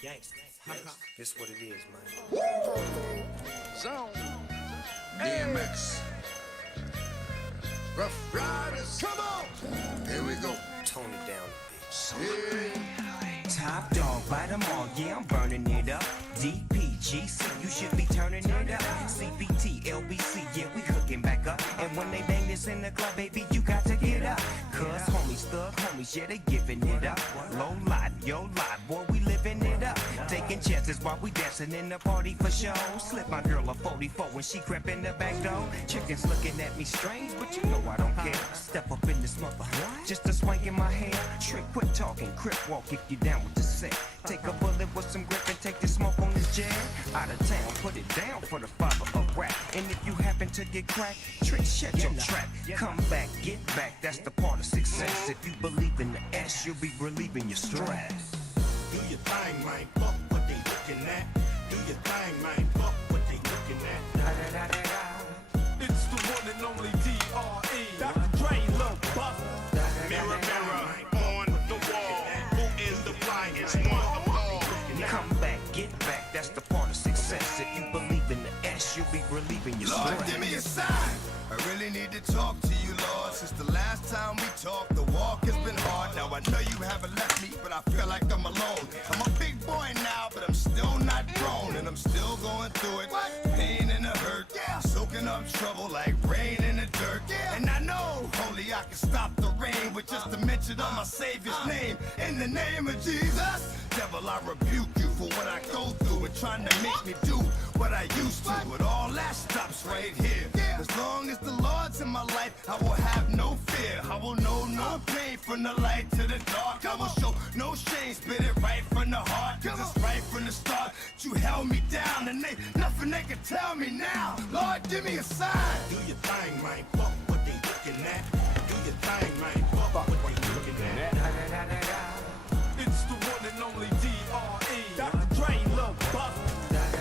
Yanks. This what it is, man. Zone. DMX. Rough Riders. Come on. Here we go. Tone it down a bit. Top dog, bite them all, yeah, I'm burning it up. DPGC, you should be turning it up. CBT, LBC, yeah, we hooking back up. And when they bang this in the club, baby, you got to get up. Cause homies, thug homies, yeah, they giving it up. Low life, yo life, boy, we living it up. Taking chances while we dancing in the party for show. Slip my girl a 44 when she crept in the back door. Chickens looking at me strange, but you know I don't care. Step up in this mother, just a swank in my hair. Trick, quit talking, crip walk if you down with the set. Take a bullet with some grip and take the smoke on this jet. Out of town, put it down for the father of rap. And if you happen to get cracked, trick, shut your trap. Come back, get back, that's the part of success. If you believe in the S, you'll be relieving your stress. Do your thing, man. Fuck what they looking at. Do your thing, man. Fuck what they looking at. It's the one and only D.R.E. Dr. Dre, Lil Buff. Mirror, mirror, on the wall. Who is the flyest one of all? Come back, get back, that's the part of success. If you believe in the S, you'll be relieving your Lord, stress. give me a sign. I really need to talk to you, Lord. Since the last time we talked, the walk has been hard. Now I know you haven't left me, but I feel like I'm alone. I'm a big boy now, but I'm still not grown. And I'm still going through it. Pain and the hurt. Soaking up trouble like rain in the dirt. And I know, holy, I can stop the rain with just a mention of my Savior's name. In the name of Jesus, devil, I rebuke you for what I go through and trying to make me do what I used to. But all that stops right here. As long as the Lord's in my life, I will have no fear. I will know no pain from the light to the dark. I will show no shame, spit it right from the heart. Cause it's right from the start. You held me down and nothing they can tell me now. Lord, give me a sign. Do your thing, man. Fuck what they looking at. Do your thing, man. Fuck what they looking at. It's the one and only D.R.E. Dr. Dre, Lil Buff.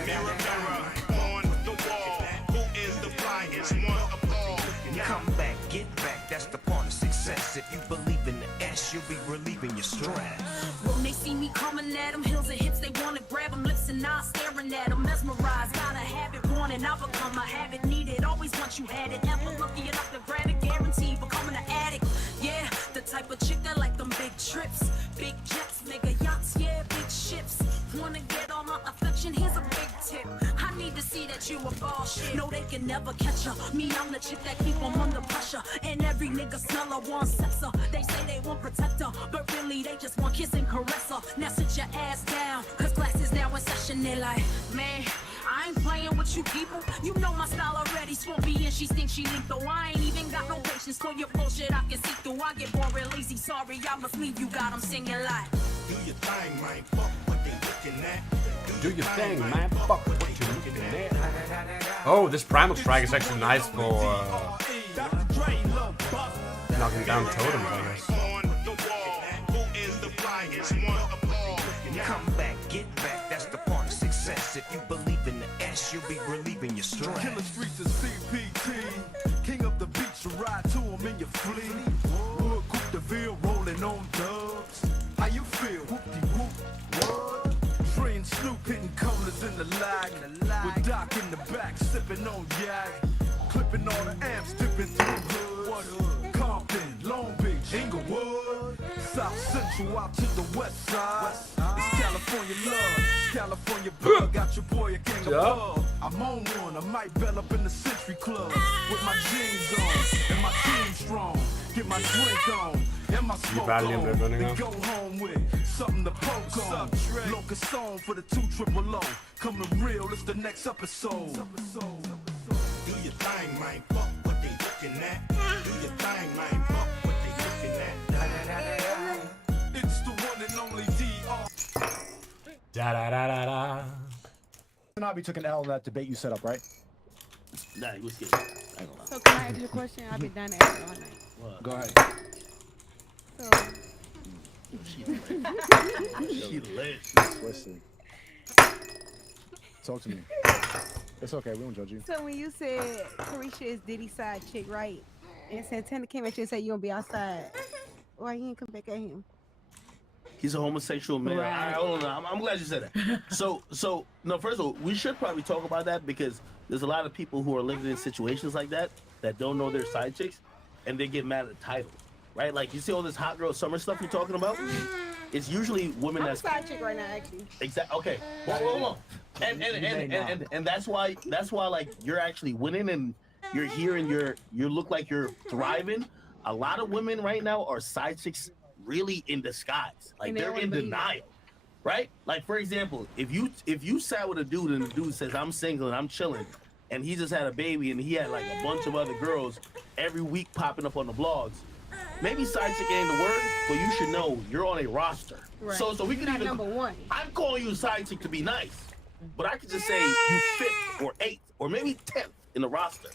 Mirror, mirror, on the wall. Who is the flyest one of all? Come back, get back, that's the part of success. If you believe in the S, you'll be relieving your stress. When they see me coming at them, hills and hips, they wanna grab them, lips and eyes staring at them, mesmerized. Gotta have it, want it, I become a habit, need it, always want you had it. Never lucky enough to grab it, guaranteed becoming an addict. Yeah, the type of chick that like them big trips, big jets, mega yachts, yeah, big ships. Wanna get all my affection, here's a big tip. I need to see that you a ball shit. No, they can never catch her. Me, I'm the chick that keep them under pressure. And every nigga smell her, want sex her. They say they want protect her, but really they just want kiss and caress her. Now sit your ass down, cause class is now in session. They're like, man, I ain't playing with you people. You know my style already. Swampy and she thinks she lethal. I ain't even got no patience for your bullshit. I can see through. I get bored real easy. Sorry, I must leave you. Got 'em singing like. Do your thing, man. Fuck what they looking at. Do your thing, man. Fuck what you looking at. Oh, this primal strike is actually nice for knocking down totems, I guess. Come back, get back, that's the part of success. If you believe in the S, you'll be relieving your stress. Killer streets is CPT. King of the beach, you ride to him in your fleet. Wood, Coupe de Ville, rolling on dubs. How you feel? Whoop-de-whoop. What? Dre and Snoop hitting colors in the lag. With Doc in the back, sipping on yak. Clipping all the amps, dipping through hood. Compton, Long Beach, Inglewood. South Central out to the west side. It's California love, it's California blood. Got your boy a king above. I'm on one, I might bell up in the Century Club. With my jeans on, and my team strong. Get my drink on, and my smoke on. And go home with something to poke on. Locust song for the 200. Coming real, it's the next episode. Do your thing, man. Fuck what they looking at. Do your thing, man. Fuck what they looking at. It's the one and only D.R. Da da da da da. Nabi took an L in that debate you set up, right? Nah, he was good. So can I ask you a question? I've been down there all night. What? Go ahead. So. She lit. Listen. Talk to me. It's okay. We don't judge you. So when you said Carisha is Diddy's side chick, right? And Santana came at you and said you gonna be outside. Why you didn't come back at him? He's a homosexual man. Right. Hold on. I'm glad you said that. So no. First of all, we should probably talk about that because there's a lot of people who are living in situations like that don't know their side chicks, and they get mad at the title, right? Like you see all this hot girl summer stuff you're talking about. It's usually women I'm a that's side chick right now, actually. exactly okay. Well, hold on. And that's why like you're actually winning you're here and you look like you're thriving. A lot of women right now are side chicks really in disguise. Like And they they're wanna in be- denial. Right? Like for example, if you sat with a dude and the dude says, I'm single and I'm chilling, and he just had a baby and he had like a bunch of other girls every week popping up on the blogs, maybe side chick ain't the word, but you should know you're on a roster. Right. So we could Not even number one. I'm calling you a side chick to be nice, but I could just say you 5th or 8th or maybe 10th in the roster.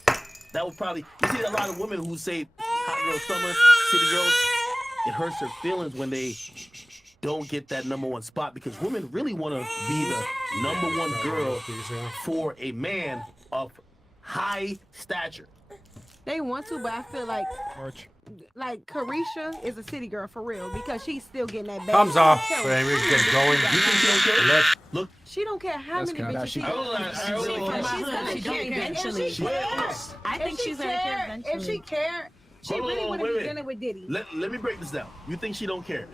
That would probably, you see a lot of women who say hot girl summer, city girls, it hurts their feelings when they don't get that number one spot, because women really want to be the number one girl for a man of high stature. They want to, but I feel like Carisha is a city girl for real because she's still getting that bag. Thumbs off. I'm telling Hey, you. we get going. You think she don't care? Let's Look, She don't care how many bitches she I think she's gonna care eventually. If she cared, she Hold on, really wait wouldn't a be minute. dealing with Diddy. let me break this down. You think she don't care?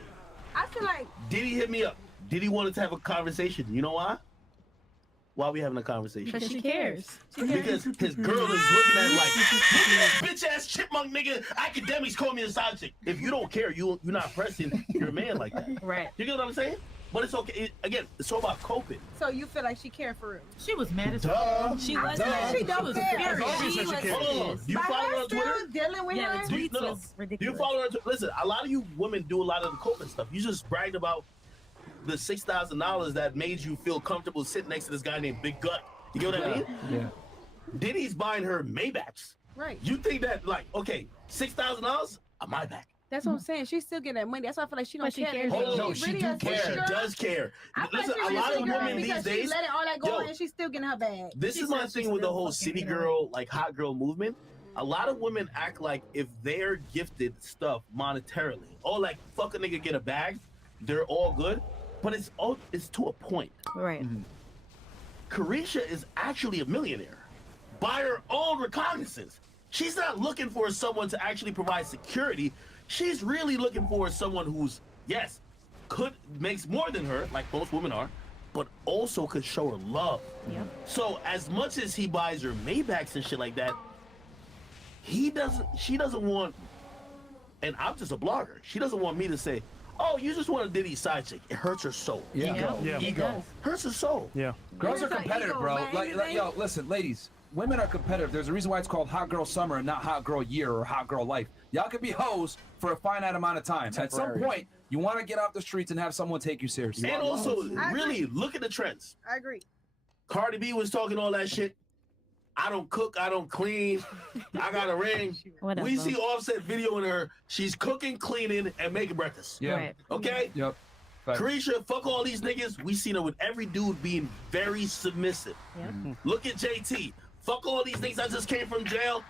I feel like Diddy hit me up. Diddy wanted to have a conversation. You know why? Why are we having a conversation? Because she cares. Because his girl is looking at him like, bitch ass chipmunk nigga, academics call me a side chick. If you don't care, you're not pressing your man like that. Right. You get what I'm saying? But it's okay. Again, it's all about coping. so. You feel like she cared for real? She was mad as Duh. well. She was Duh. mad. She don't care. furious. She was Hold on. Do you By follow her her on Twitter? still dealing with Yeah, her. the Do you, tweets no, no. was Do you ridiculous. follow her on Twitter? Listen, a lot of you women do a lot of the coping stuff. You just bragged about the $6,000 that made you feel comfortable sitting next to this guy named Big Gut. You get what I mean? Yeah. Diddy's buying her Maybachs. Right. You think that, like, okay, $6,000? A Maybach. That's what I'm saying. She's still getting that money. That's why I feel like she don't But she care. cares. Hold on, Really she a do care. city She girl? does care. I feel Listen, like a she's lot a of city girl women these because she days. letting all that go Yo, and she's still getting her bag. This She is my said thing she's with the still whole fucking city getting girl, like hot girl movement. A lot of women act like if they're gifted stuff monetarily, or like fuck a nigga get a bag, they're all good. But it's to a point. Right. Carisha is actually a millionaire by her own recognizance. She's not looking for someone to actually provide security. She's really looking for someone who's, yes, makes more than her, like most women are, but also could show her love. Yep. So as much as he buys her Maybachs and shit like that, she doesn't want, and I'm just a blogger, she doesn't want me to say, oh, you just want a Diddy side chick. It hurts her soul. Yeah. Ego. Yeah. Ego. Hurts her soul. Yeah. Girls are It's like competitive, ego, bro. man. Like, yo, listen, ladies. Women are competitive. There's a reason why it's called Hot Girl Summer and not Hot Girl Year or Hot Girl Life. Y'all could be hoes for a finite amount of time. At some Temporary. point, you want to get off the streets and have someone take you seriously. And also, I really, look at the trends. I agree. Cardi B was talking all that shit. I don't cook, I don't clean, I got a ring. Whatever. We see Offset videoing her. She's cooking, cleaning, and making breakfast. Yeah. Right. Okay? Yep. Fact. Carisha, fuck all these niggas. We seen her with every dude being very submissive. Yep. Look at JT. Fuck all these niggas. I just came from jail.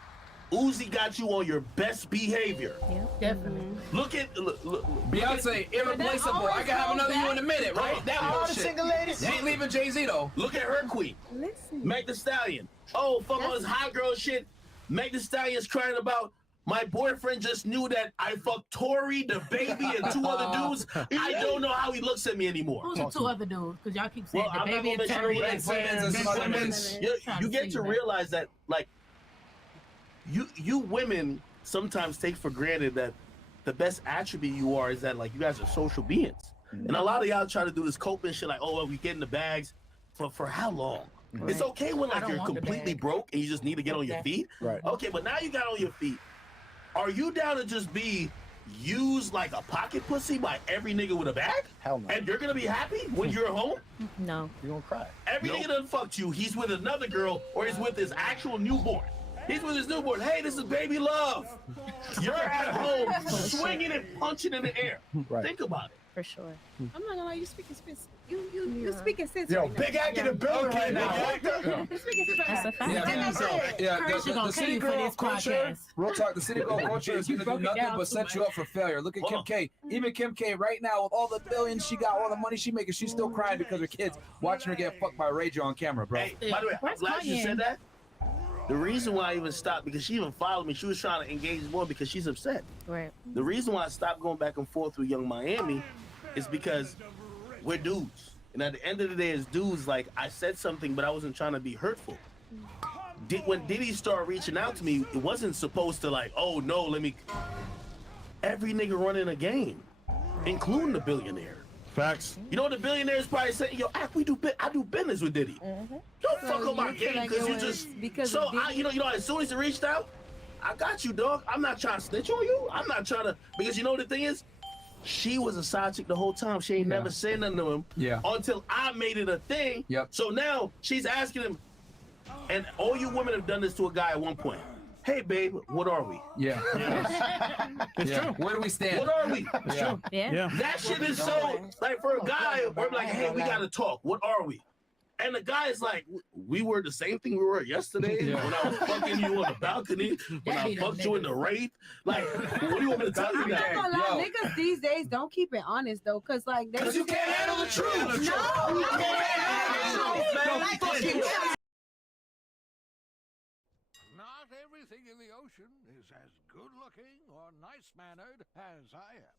Uzi got you on your best behavior. Yep. Definitely. Look at Beyonce, irreplaceable. I can have another you in a minute, right? That All the bullshit. single ladies. You ain't leaving Jay-Z though. Look at her queen. Listen. Meg Thee Stallion. Oh, fuck all this hot girl shit. Meg Thee Stallion's crying about, my boyfriend just knew that I fucked Tori, the baby, and 2 other dudes. I don't know how he looks at me anymore. Who's the 2 other dudes? Because y'all keep saying Well, the I'm not baby gonna and mention Terry. who and that Simmons and Big some other Simmons. men. You get to realize that, like, you women sometimes take for granted that the best attribute you are is that, like, you guys are social beings. And a lot of y'all try to do this coping shit, like, oh, well, we get in the bags. For how long? Right. It's okay when, I like, don't you're want the completely bag. broke and you just need to get on your feet. Right. Okay, but now you got on your feet. Are you down to just be used like a pocket pussy by every nigga with a bag? Hell no. And you're gonna be happy when you're home? No. You're gonna cry. Every nigga done fucked you. He's with another girl or he's with his actual newborn. He's with his newborn. Hey, this is baby love. You're at home swinging and punching in the air. Right. Think about it. For sure. I'm not gonna lie, you speaking sense. You speaking sense Yo, right now. big act in the building right now. You speaking sense right That's now. a fact. The city girl culture, real talk, the city girl culture is going to do nothing but set you up for failure. Look at Kim K. Even Kim K right now, with all the billions she got, all the money she making, she's still crying because her kids watching her get fucked by Ray J on camera, bro. Hey, by the way, I'm glad you said that. The reason why I even stopped, because she even followed me, she was trying to engage more because she's upset. Right. The reason why I stopped going back and forth with Young Miami is because we're dudes. And at the end of the day, as dudes, like, I said something, but I wasn't trying to be hurtful. when Diddy started reaching out to me, it wasn't supposed to like, oh no, let me. Every nigga running a game, including the billionaire. Facts. You know the billionaires probably saying, yo, I do business with Diddy. Don't fuck up my game because you just. So as soon as he reached out, I got you, dog. I'm not trying to snitch on you. I'm not trying to because you know the thing is, she was a side chick the whole time. She ain't never said nothing to him. Yeah. Until I made it a thing. Yep. So now she's asking him, and all you women have done this to a guy at one point. Hey, babe, what are we? Yeah. It's true. Where do we stand? What are we? Yeah. Yeah. That shit is so like for a guy, we're like, hey, we gotta talk. What are we? And the guy is like, we were the same thing we were yesterday when I was fucking you on the balcony, when I fucked you in the Wraith. Like, what do you want me to tell you I'm now? not gonna lie, niggas these days don't keep it honest though, cause like Because you can't handle the truth. No, you can't handle the truth, man. Not everything in the ocean is as good-looking or nice-mannered as I am.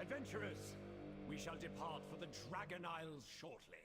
Adventurers, we shall depart for the Dragon Isles shortly.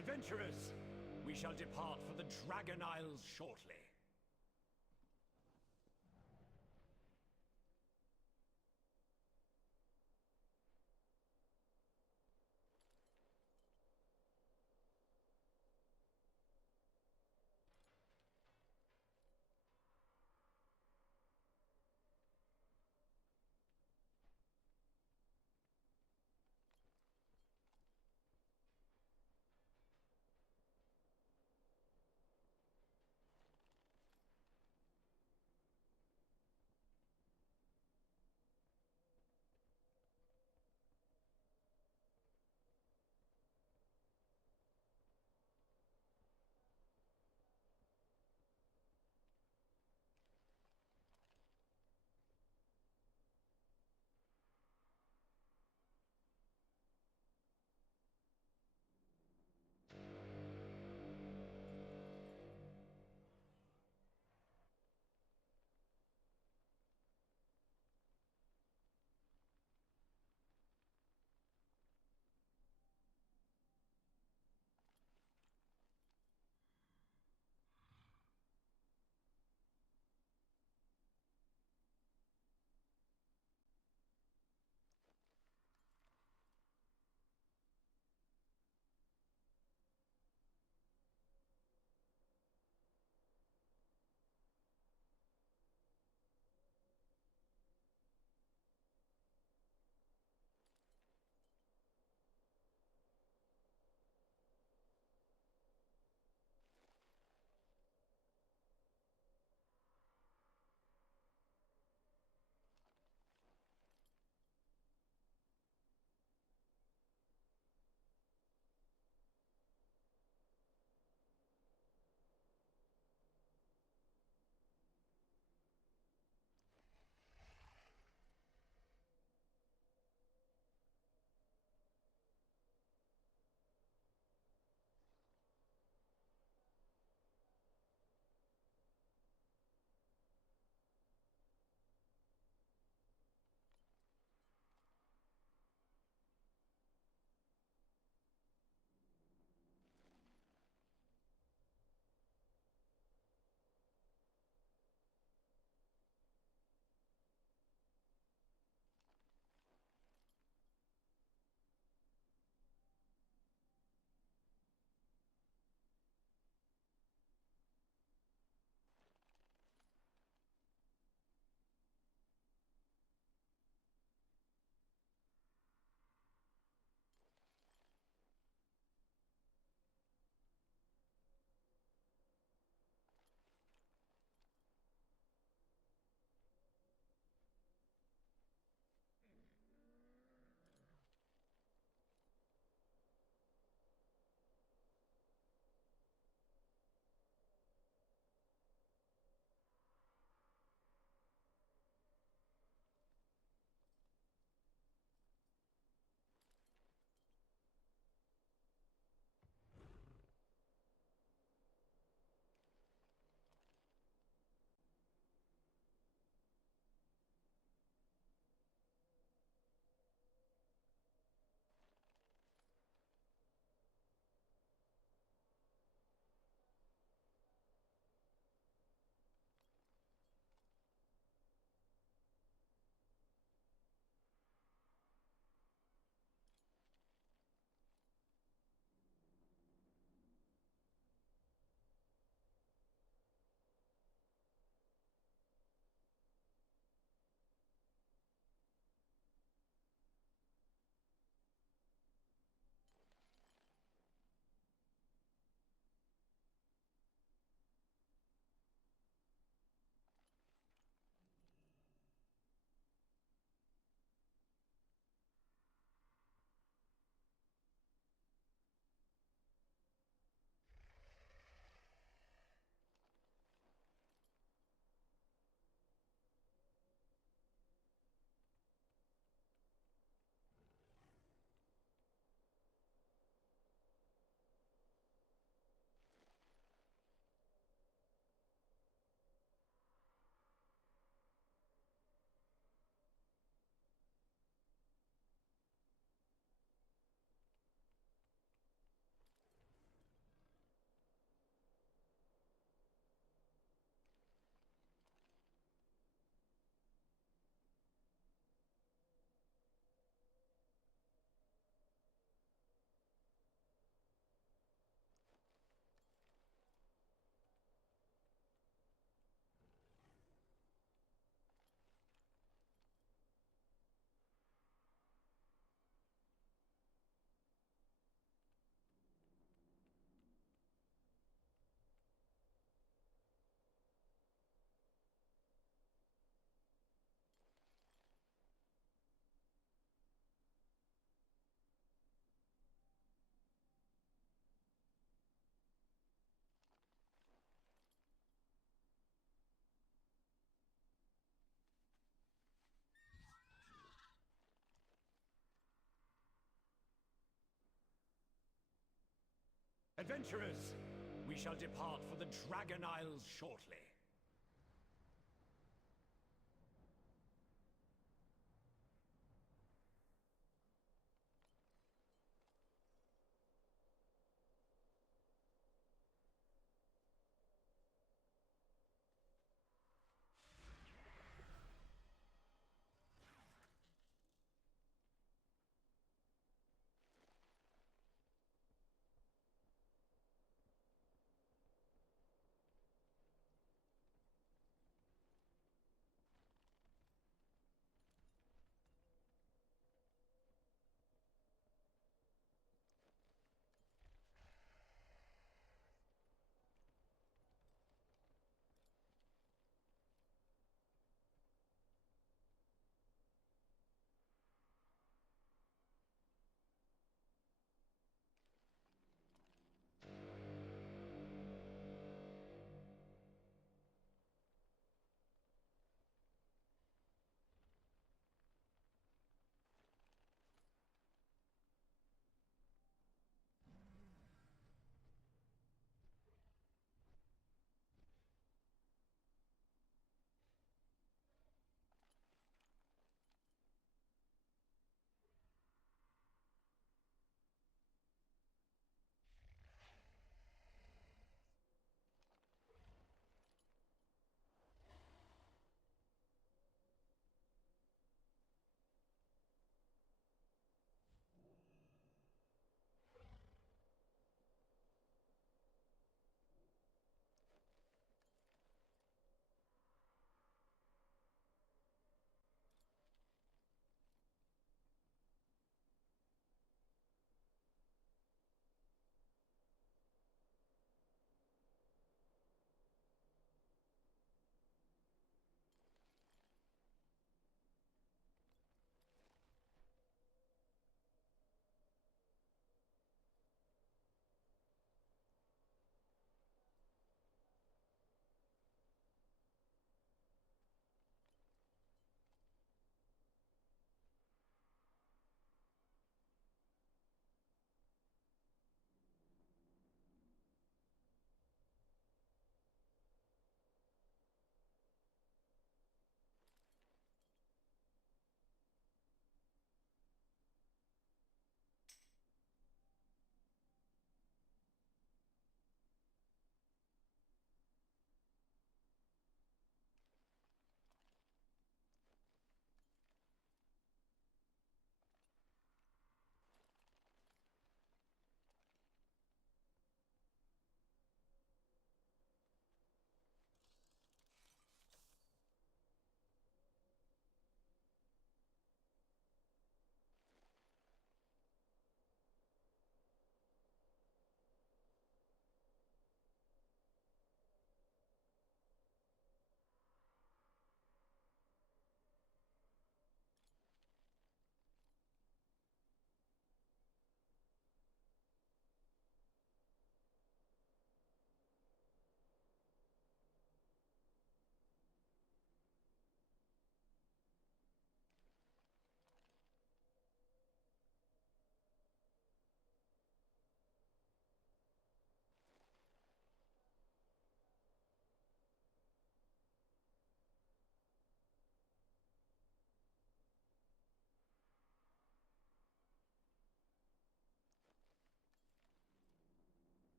Adventurers, we shall depart for the Dragon Isles shortly. adventurers! We shall depart for the Dragon Isles shortly.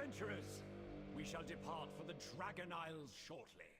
adventurers, we shall depart for the Dragon Isles shortly.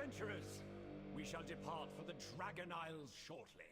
adventurers, we shall depart for the Dragon Isles shortly.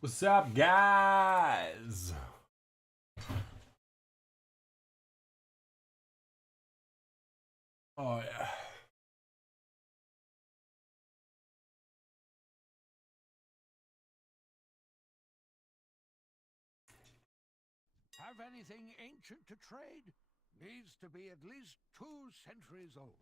What's up, guys? Oh, yeah. Have anything ancient to trade? Needs to be at least 2 centuries old.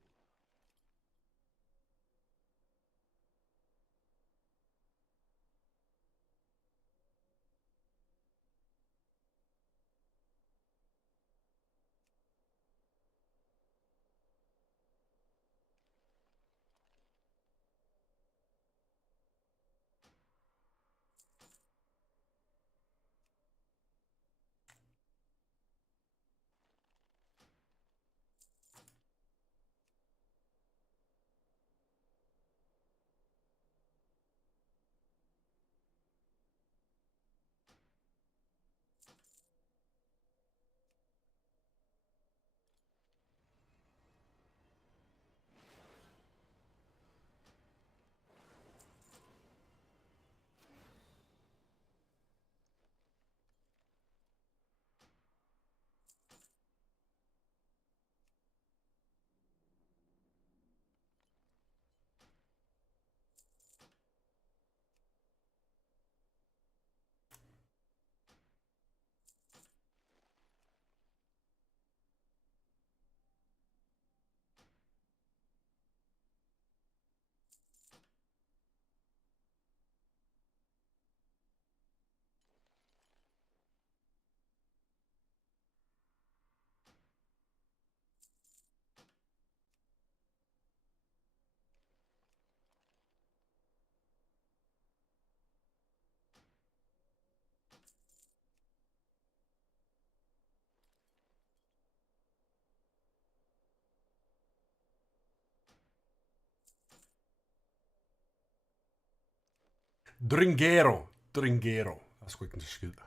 Dringero. Dringero. Dat is goed te schudden.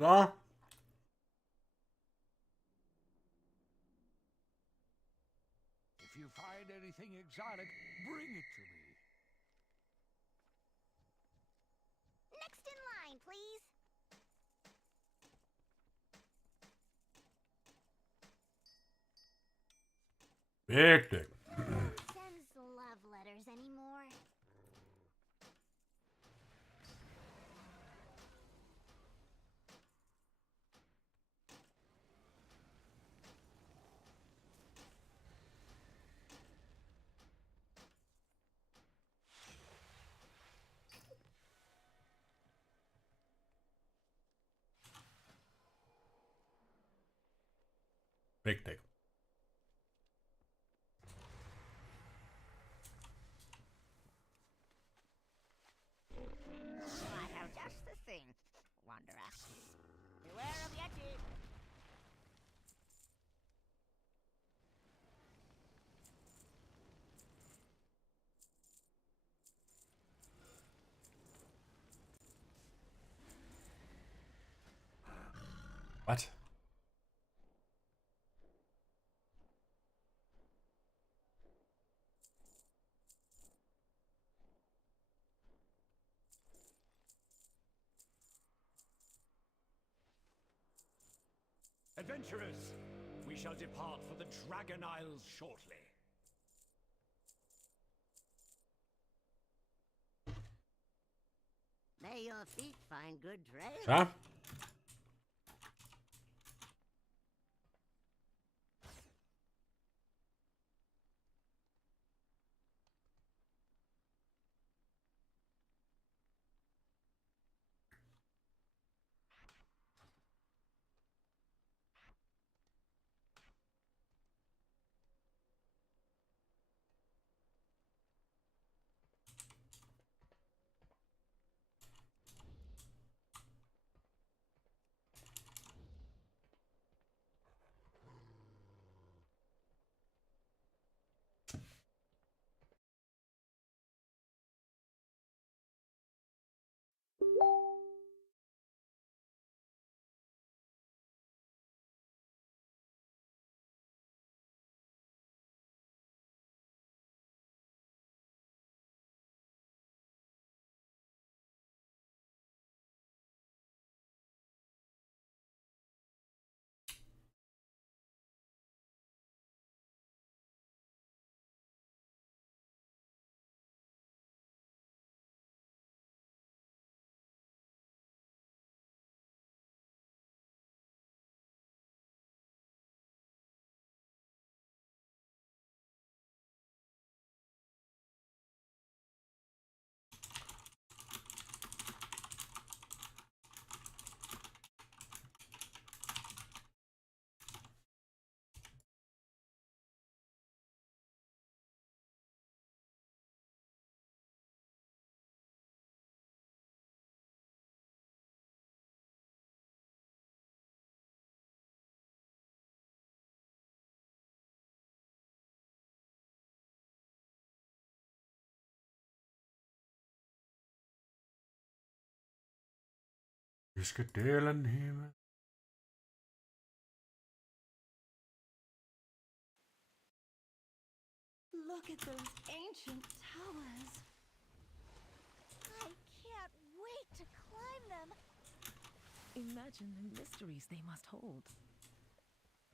Ja. If you find anything exotic, bring it to me. Next in line, please. Big dick. Sends love letters anymore. Big dick. I have just the thing, Wanderer. Beware of Yeti. What? Adventurers, we shall depart for the Dragon Isles shortly. May your feet find good trails. Huh? Vi skal dele den himmel. Look at those ancient towers. I can't wait to climb them. Imagine the mysteries they must hold.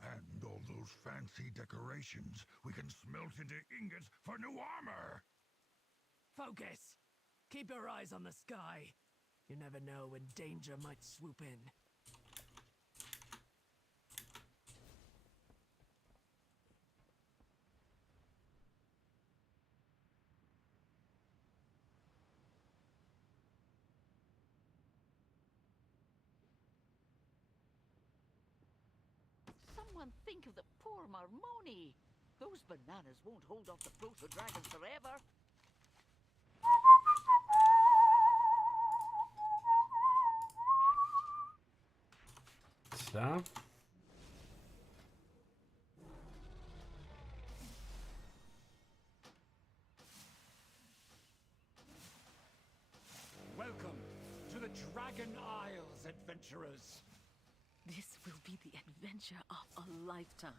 And all those fancy decorations we can smelt into ingots for new armor. Focus! Keep your eyes on the sky. You never know when danger might swoop in. Someone think of the poor Marmoni. Those bananas won't hold off the proto-dragons forever. Så. Welcome to the Dragon Isles, adventurers. This will be the adventure of a lifetime.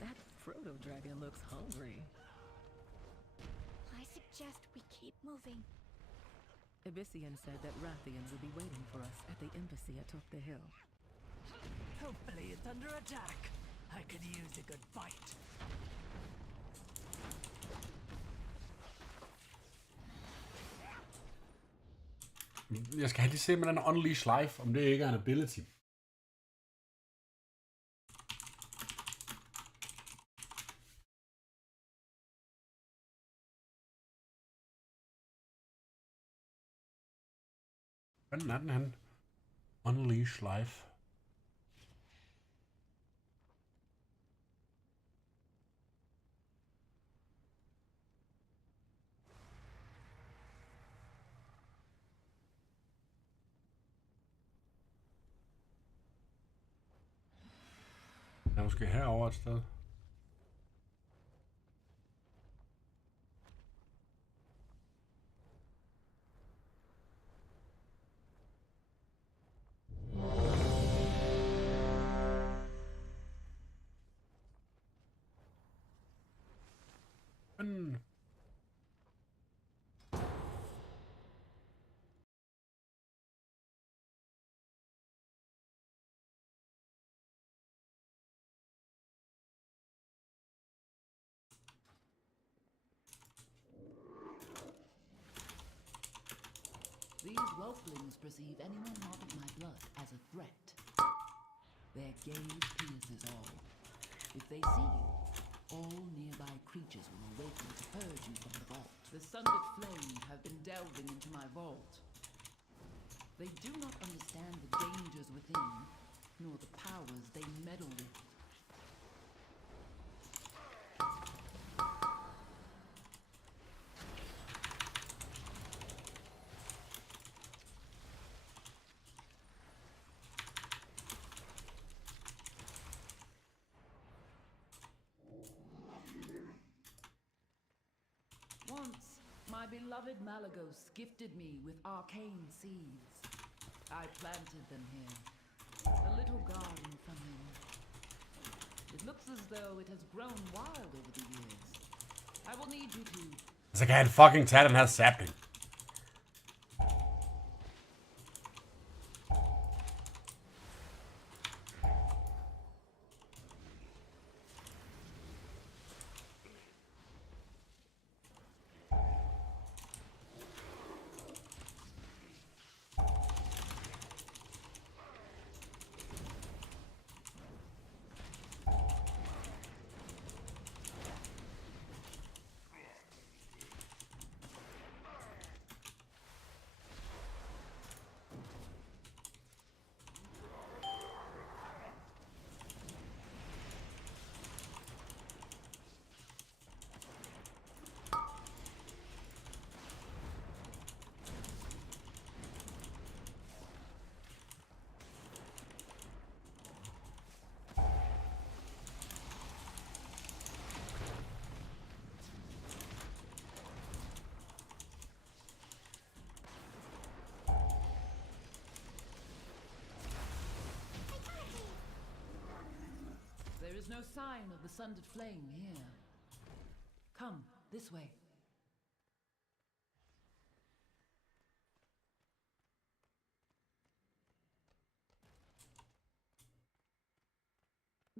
That proto-dragon looks hungry. I suggest we keep moving. Abyssian said that Rathian will be waiting for us at the embassy atop the hill. Hopefully it's under attack. I could use a good fight. Jeg skal have lige se med den Unleash Life, om det ikke er en ability. Hvordan er den hen? Unleash Life. Den er måske herovre et sted. These whelplings perceive anyone not of my blood as a threat. Their gaze pierces all. If they see you, all nearby creatures will awaken to purge you from the vault. The sunlit flame have been delving into my vault. They do not understand the dangers within, nor the powers they meddle with. Once, my beloved Malagos gifted me with arcane seeds. I planted them here. A little garden from them. It looks as though it has grown wild over the years. I will need you to... Så kan han fucking tage den her sapling. is no sign of the sundered flame here. Come, this way.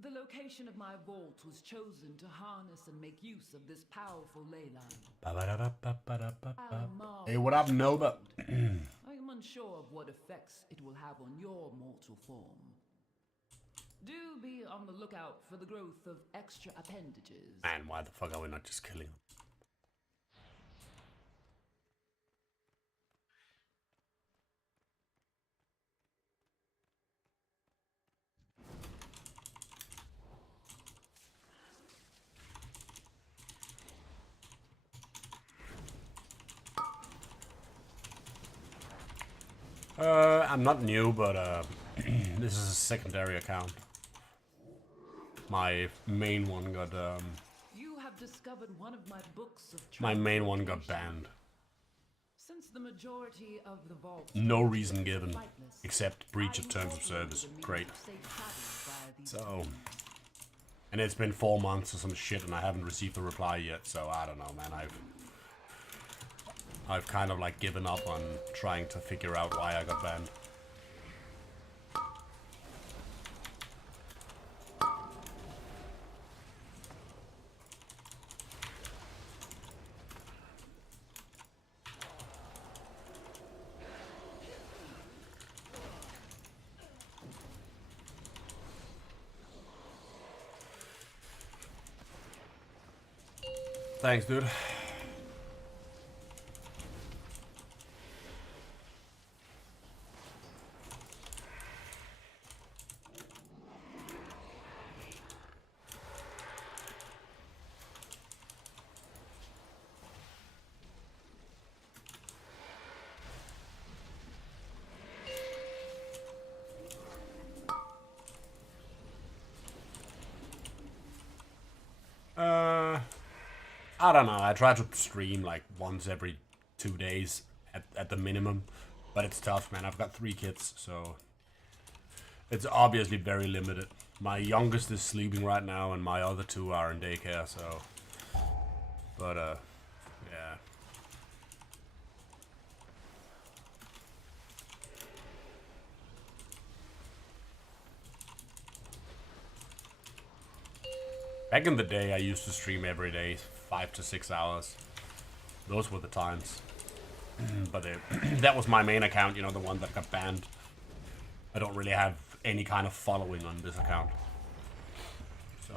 The location of my vault was chosen to harness and make use of this powerful ley line. Hey, what up, Nova? I am unsure of what effects it will have on your mortal form. Do be on the lookout for the growth of extra appendages. Man, why the fuck are we not just killing them? I'm not new, but this is a secondary account. My main one got You have discovered one of my books of my main one got banned. Since the majority of the vault No reason given, except breach of terms of service. Great. So, and it's been 4 months or some shit, and I haven't received a reply yet. So I don't know, man. I've kind of like given up on trying to figure out why I got banned. Thanks, dude. I don't know, I try to stream like once every 2 days at the minimum, but it's tough, man. I've got 3 kids, so it's obviously very limited. My youngest is sleeping right now, and my other 2 are in daycare, so, but yeah. Back in the day, I used to stream every day, 5 to 6 hours. Those were the times. But that was my main account, you know, the one that got banned. I don't really have any kind of following on this account. So,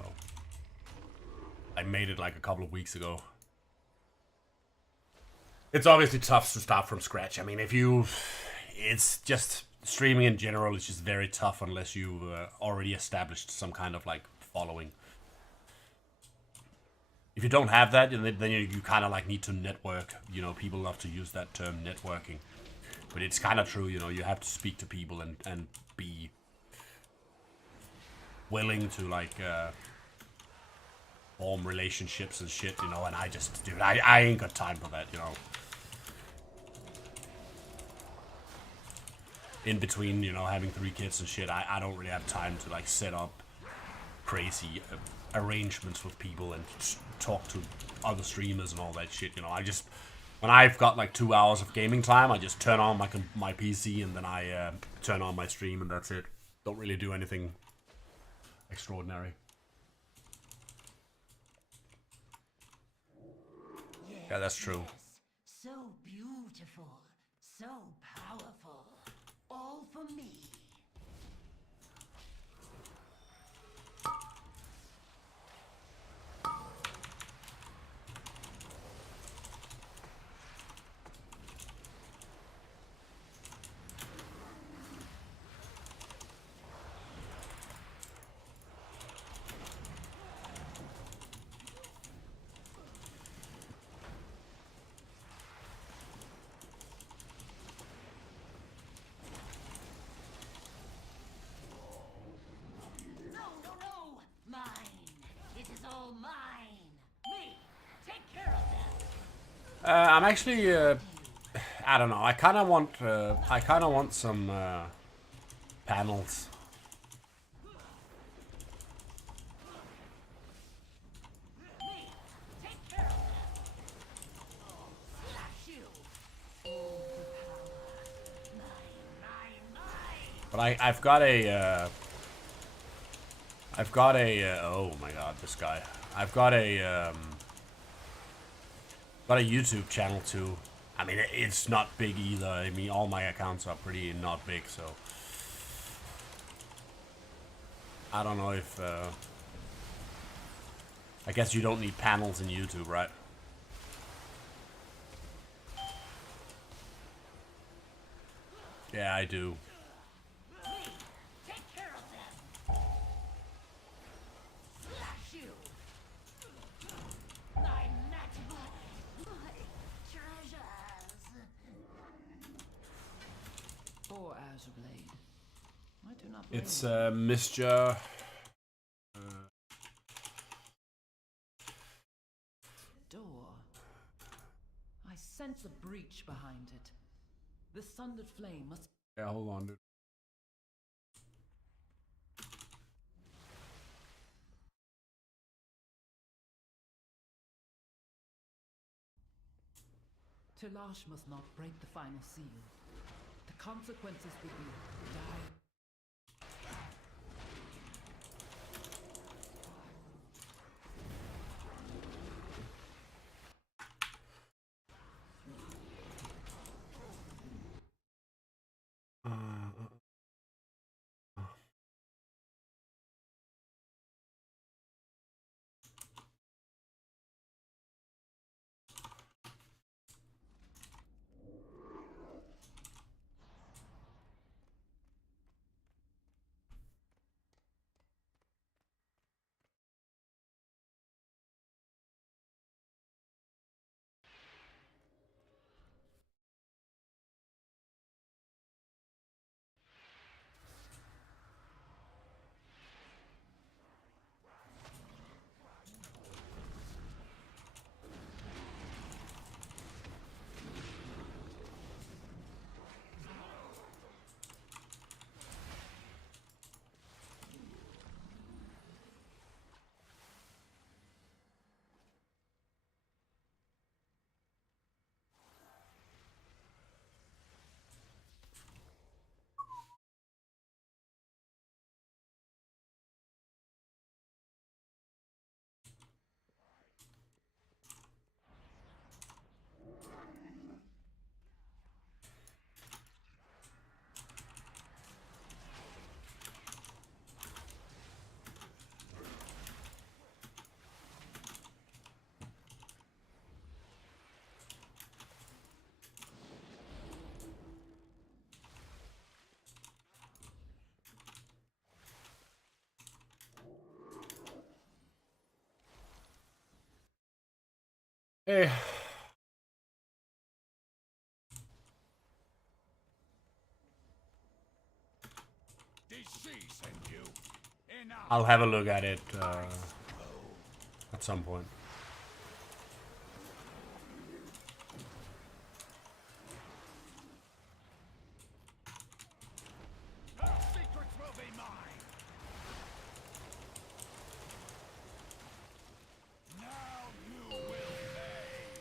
I made it like a couple of weeks ago. It's obviously tough to start from scratch. I mean, it's just, streaming in general is just very tough unless you've already established some kind of like following. If you don't have that, then you kind of like need to network. You know, people love to use that term, networking. But it's kind of true, you know, you have to speak to people and be willing to like form relationships and shit, you know, and I just, dude, I ain't got time for that, you know. In between, you know, having 3 kids and shit, I don't really have time to like set up crazy arrangements with people and talk to other streamers and all that shit, you know. I just, when I've got like 2 hours of gaming time, I just turn on my PC and then I turn on my stream and that's it. Don't really do anything extraordinary. Yeah, that's true. So beautiful, so powerful, all for me. I'm actually, I don't know. I kind of want some panels. But I've got a oh my god, this guy. I've got a YouTube channel too. I mean, it's not big either. I mean, all my accounts are pretty not big, so I don't know if I guess you don't need panels in YouTube, right? Yeah, I do. Or Azure Blade. I do not blame It's you. Mr. Door. I sense a breach behind it. The sundered flame must. Yeah, hold on, dude. Tilash must not break the final seal. The consequences will be dire. Hey. I'll have a look at it at some point. Secrets will be mine. Now you will pay.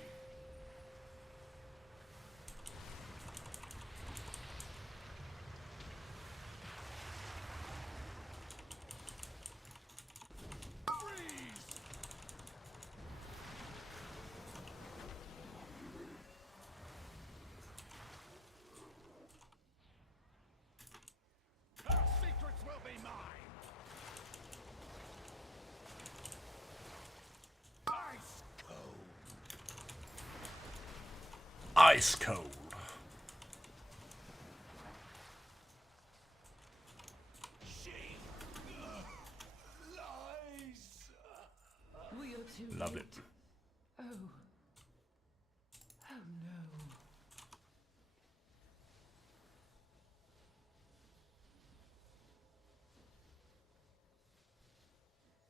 Secrets will be mine. Ice cold. Ice cold. We are too Love late. it. Oh. Oh no.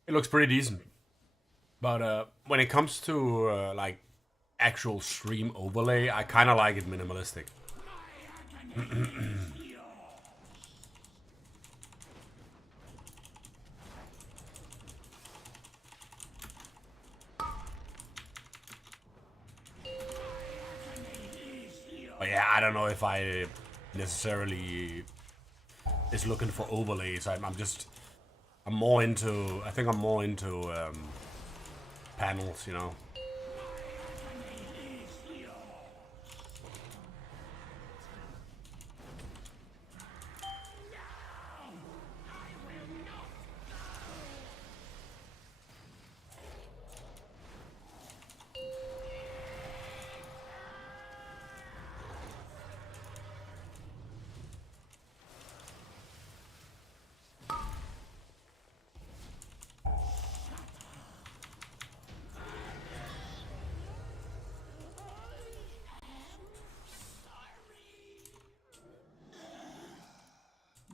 It looks pretty decent. But when it comes to like actual stream overlay, I kind of like it minimalistic. But yeah, I don't know if I necessarily is looking for overlays. I'm more into. I think I'm more into panels. You know.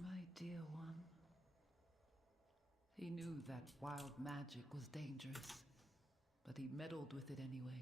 My dear one. He knew that wild magic was dangerous, but he meddled with it anyway.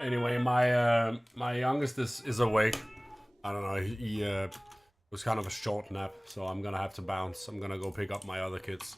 Anyway, my youngest is awake. I don't know. He was kind of a short nap, so I'm gonna have to bounce. I'm gonna go pick up my other kids.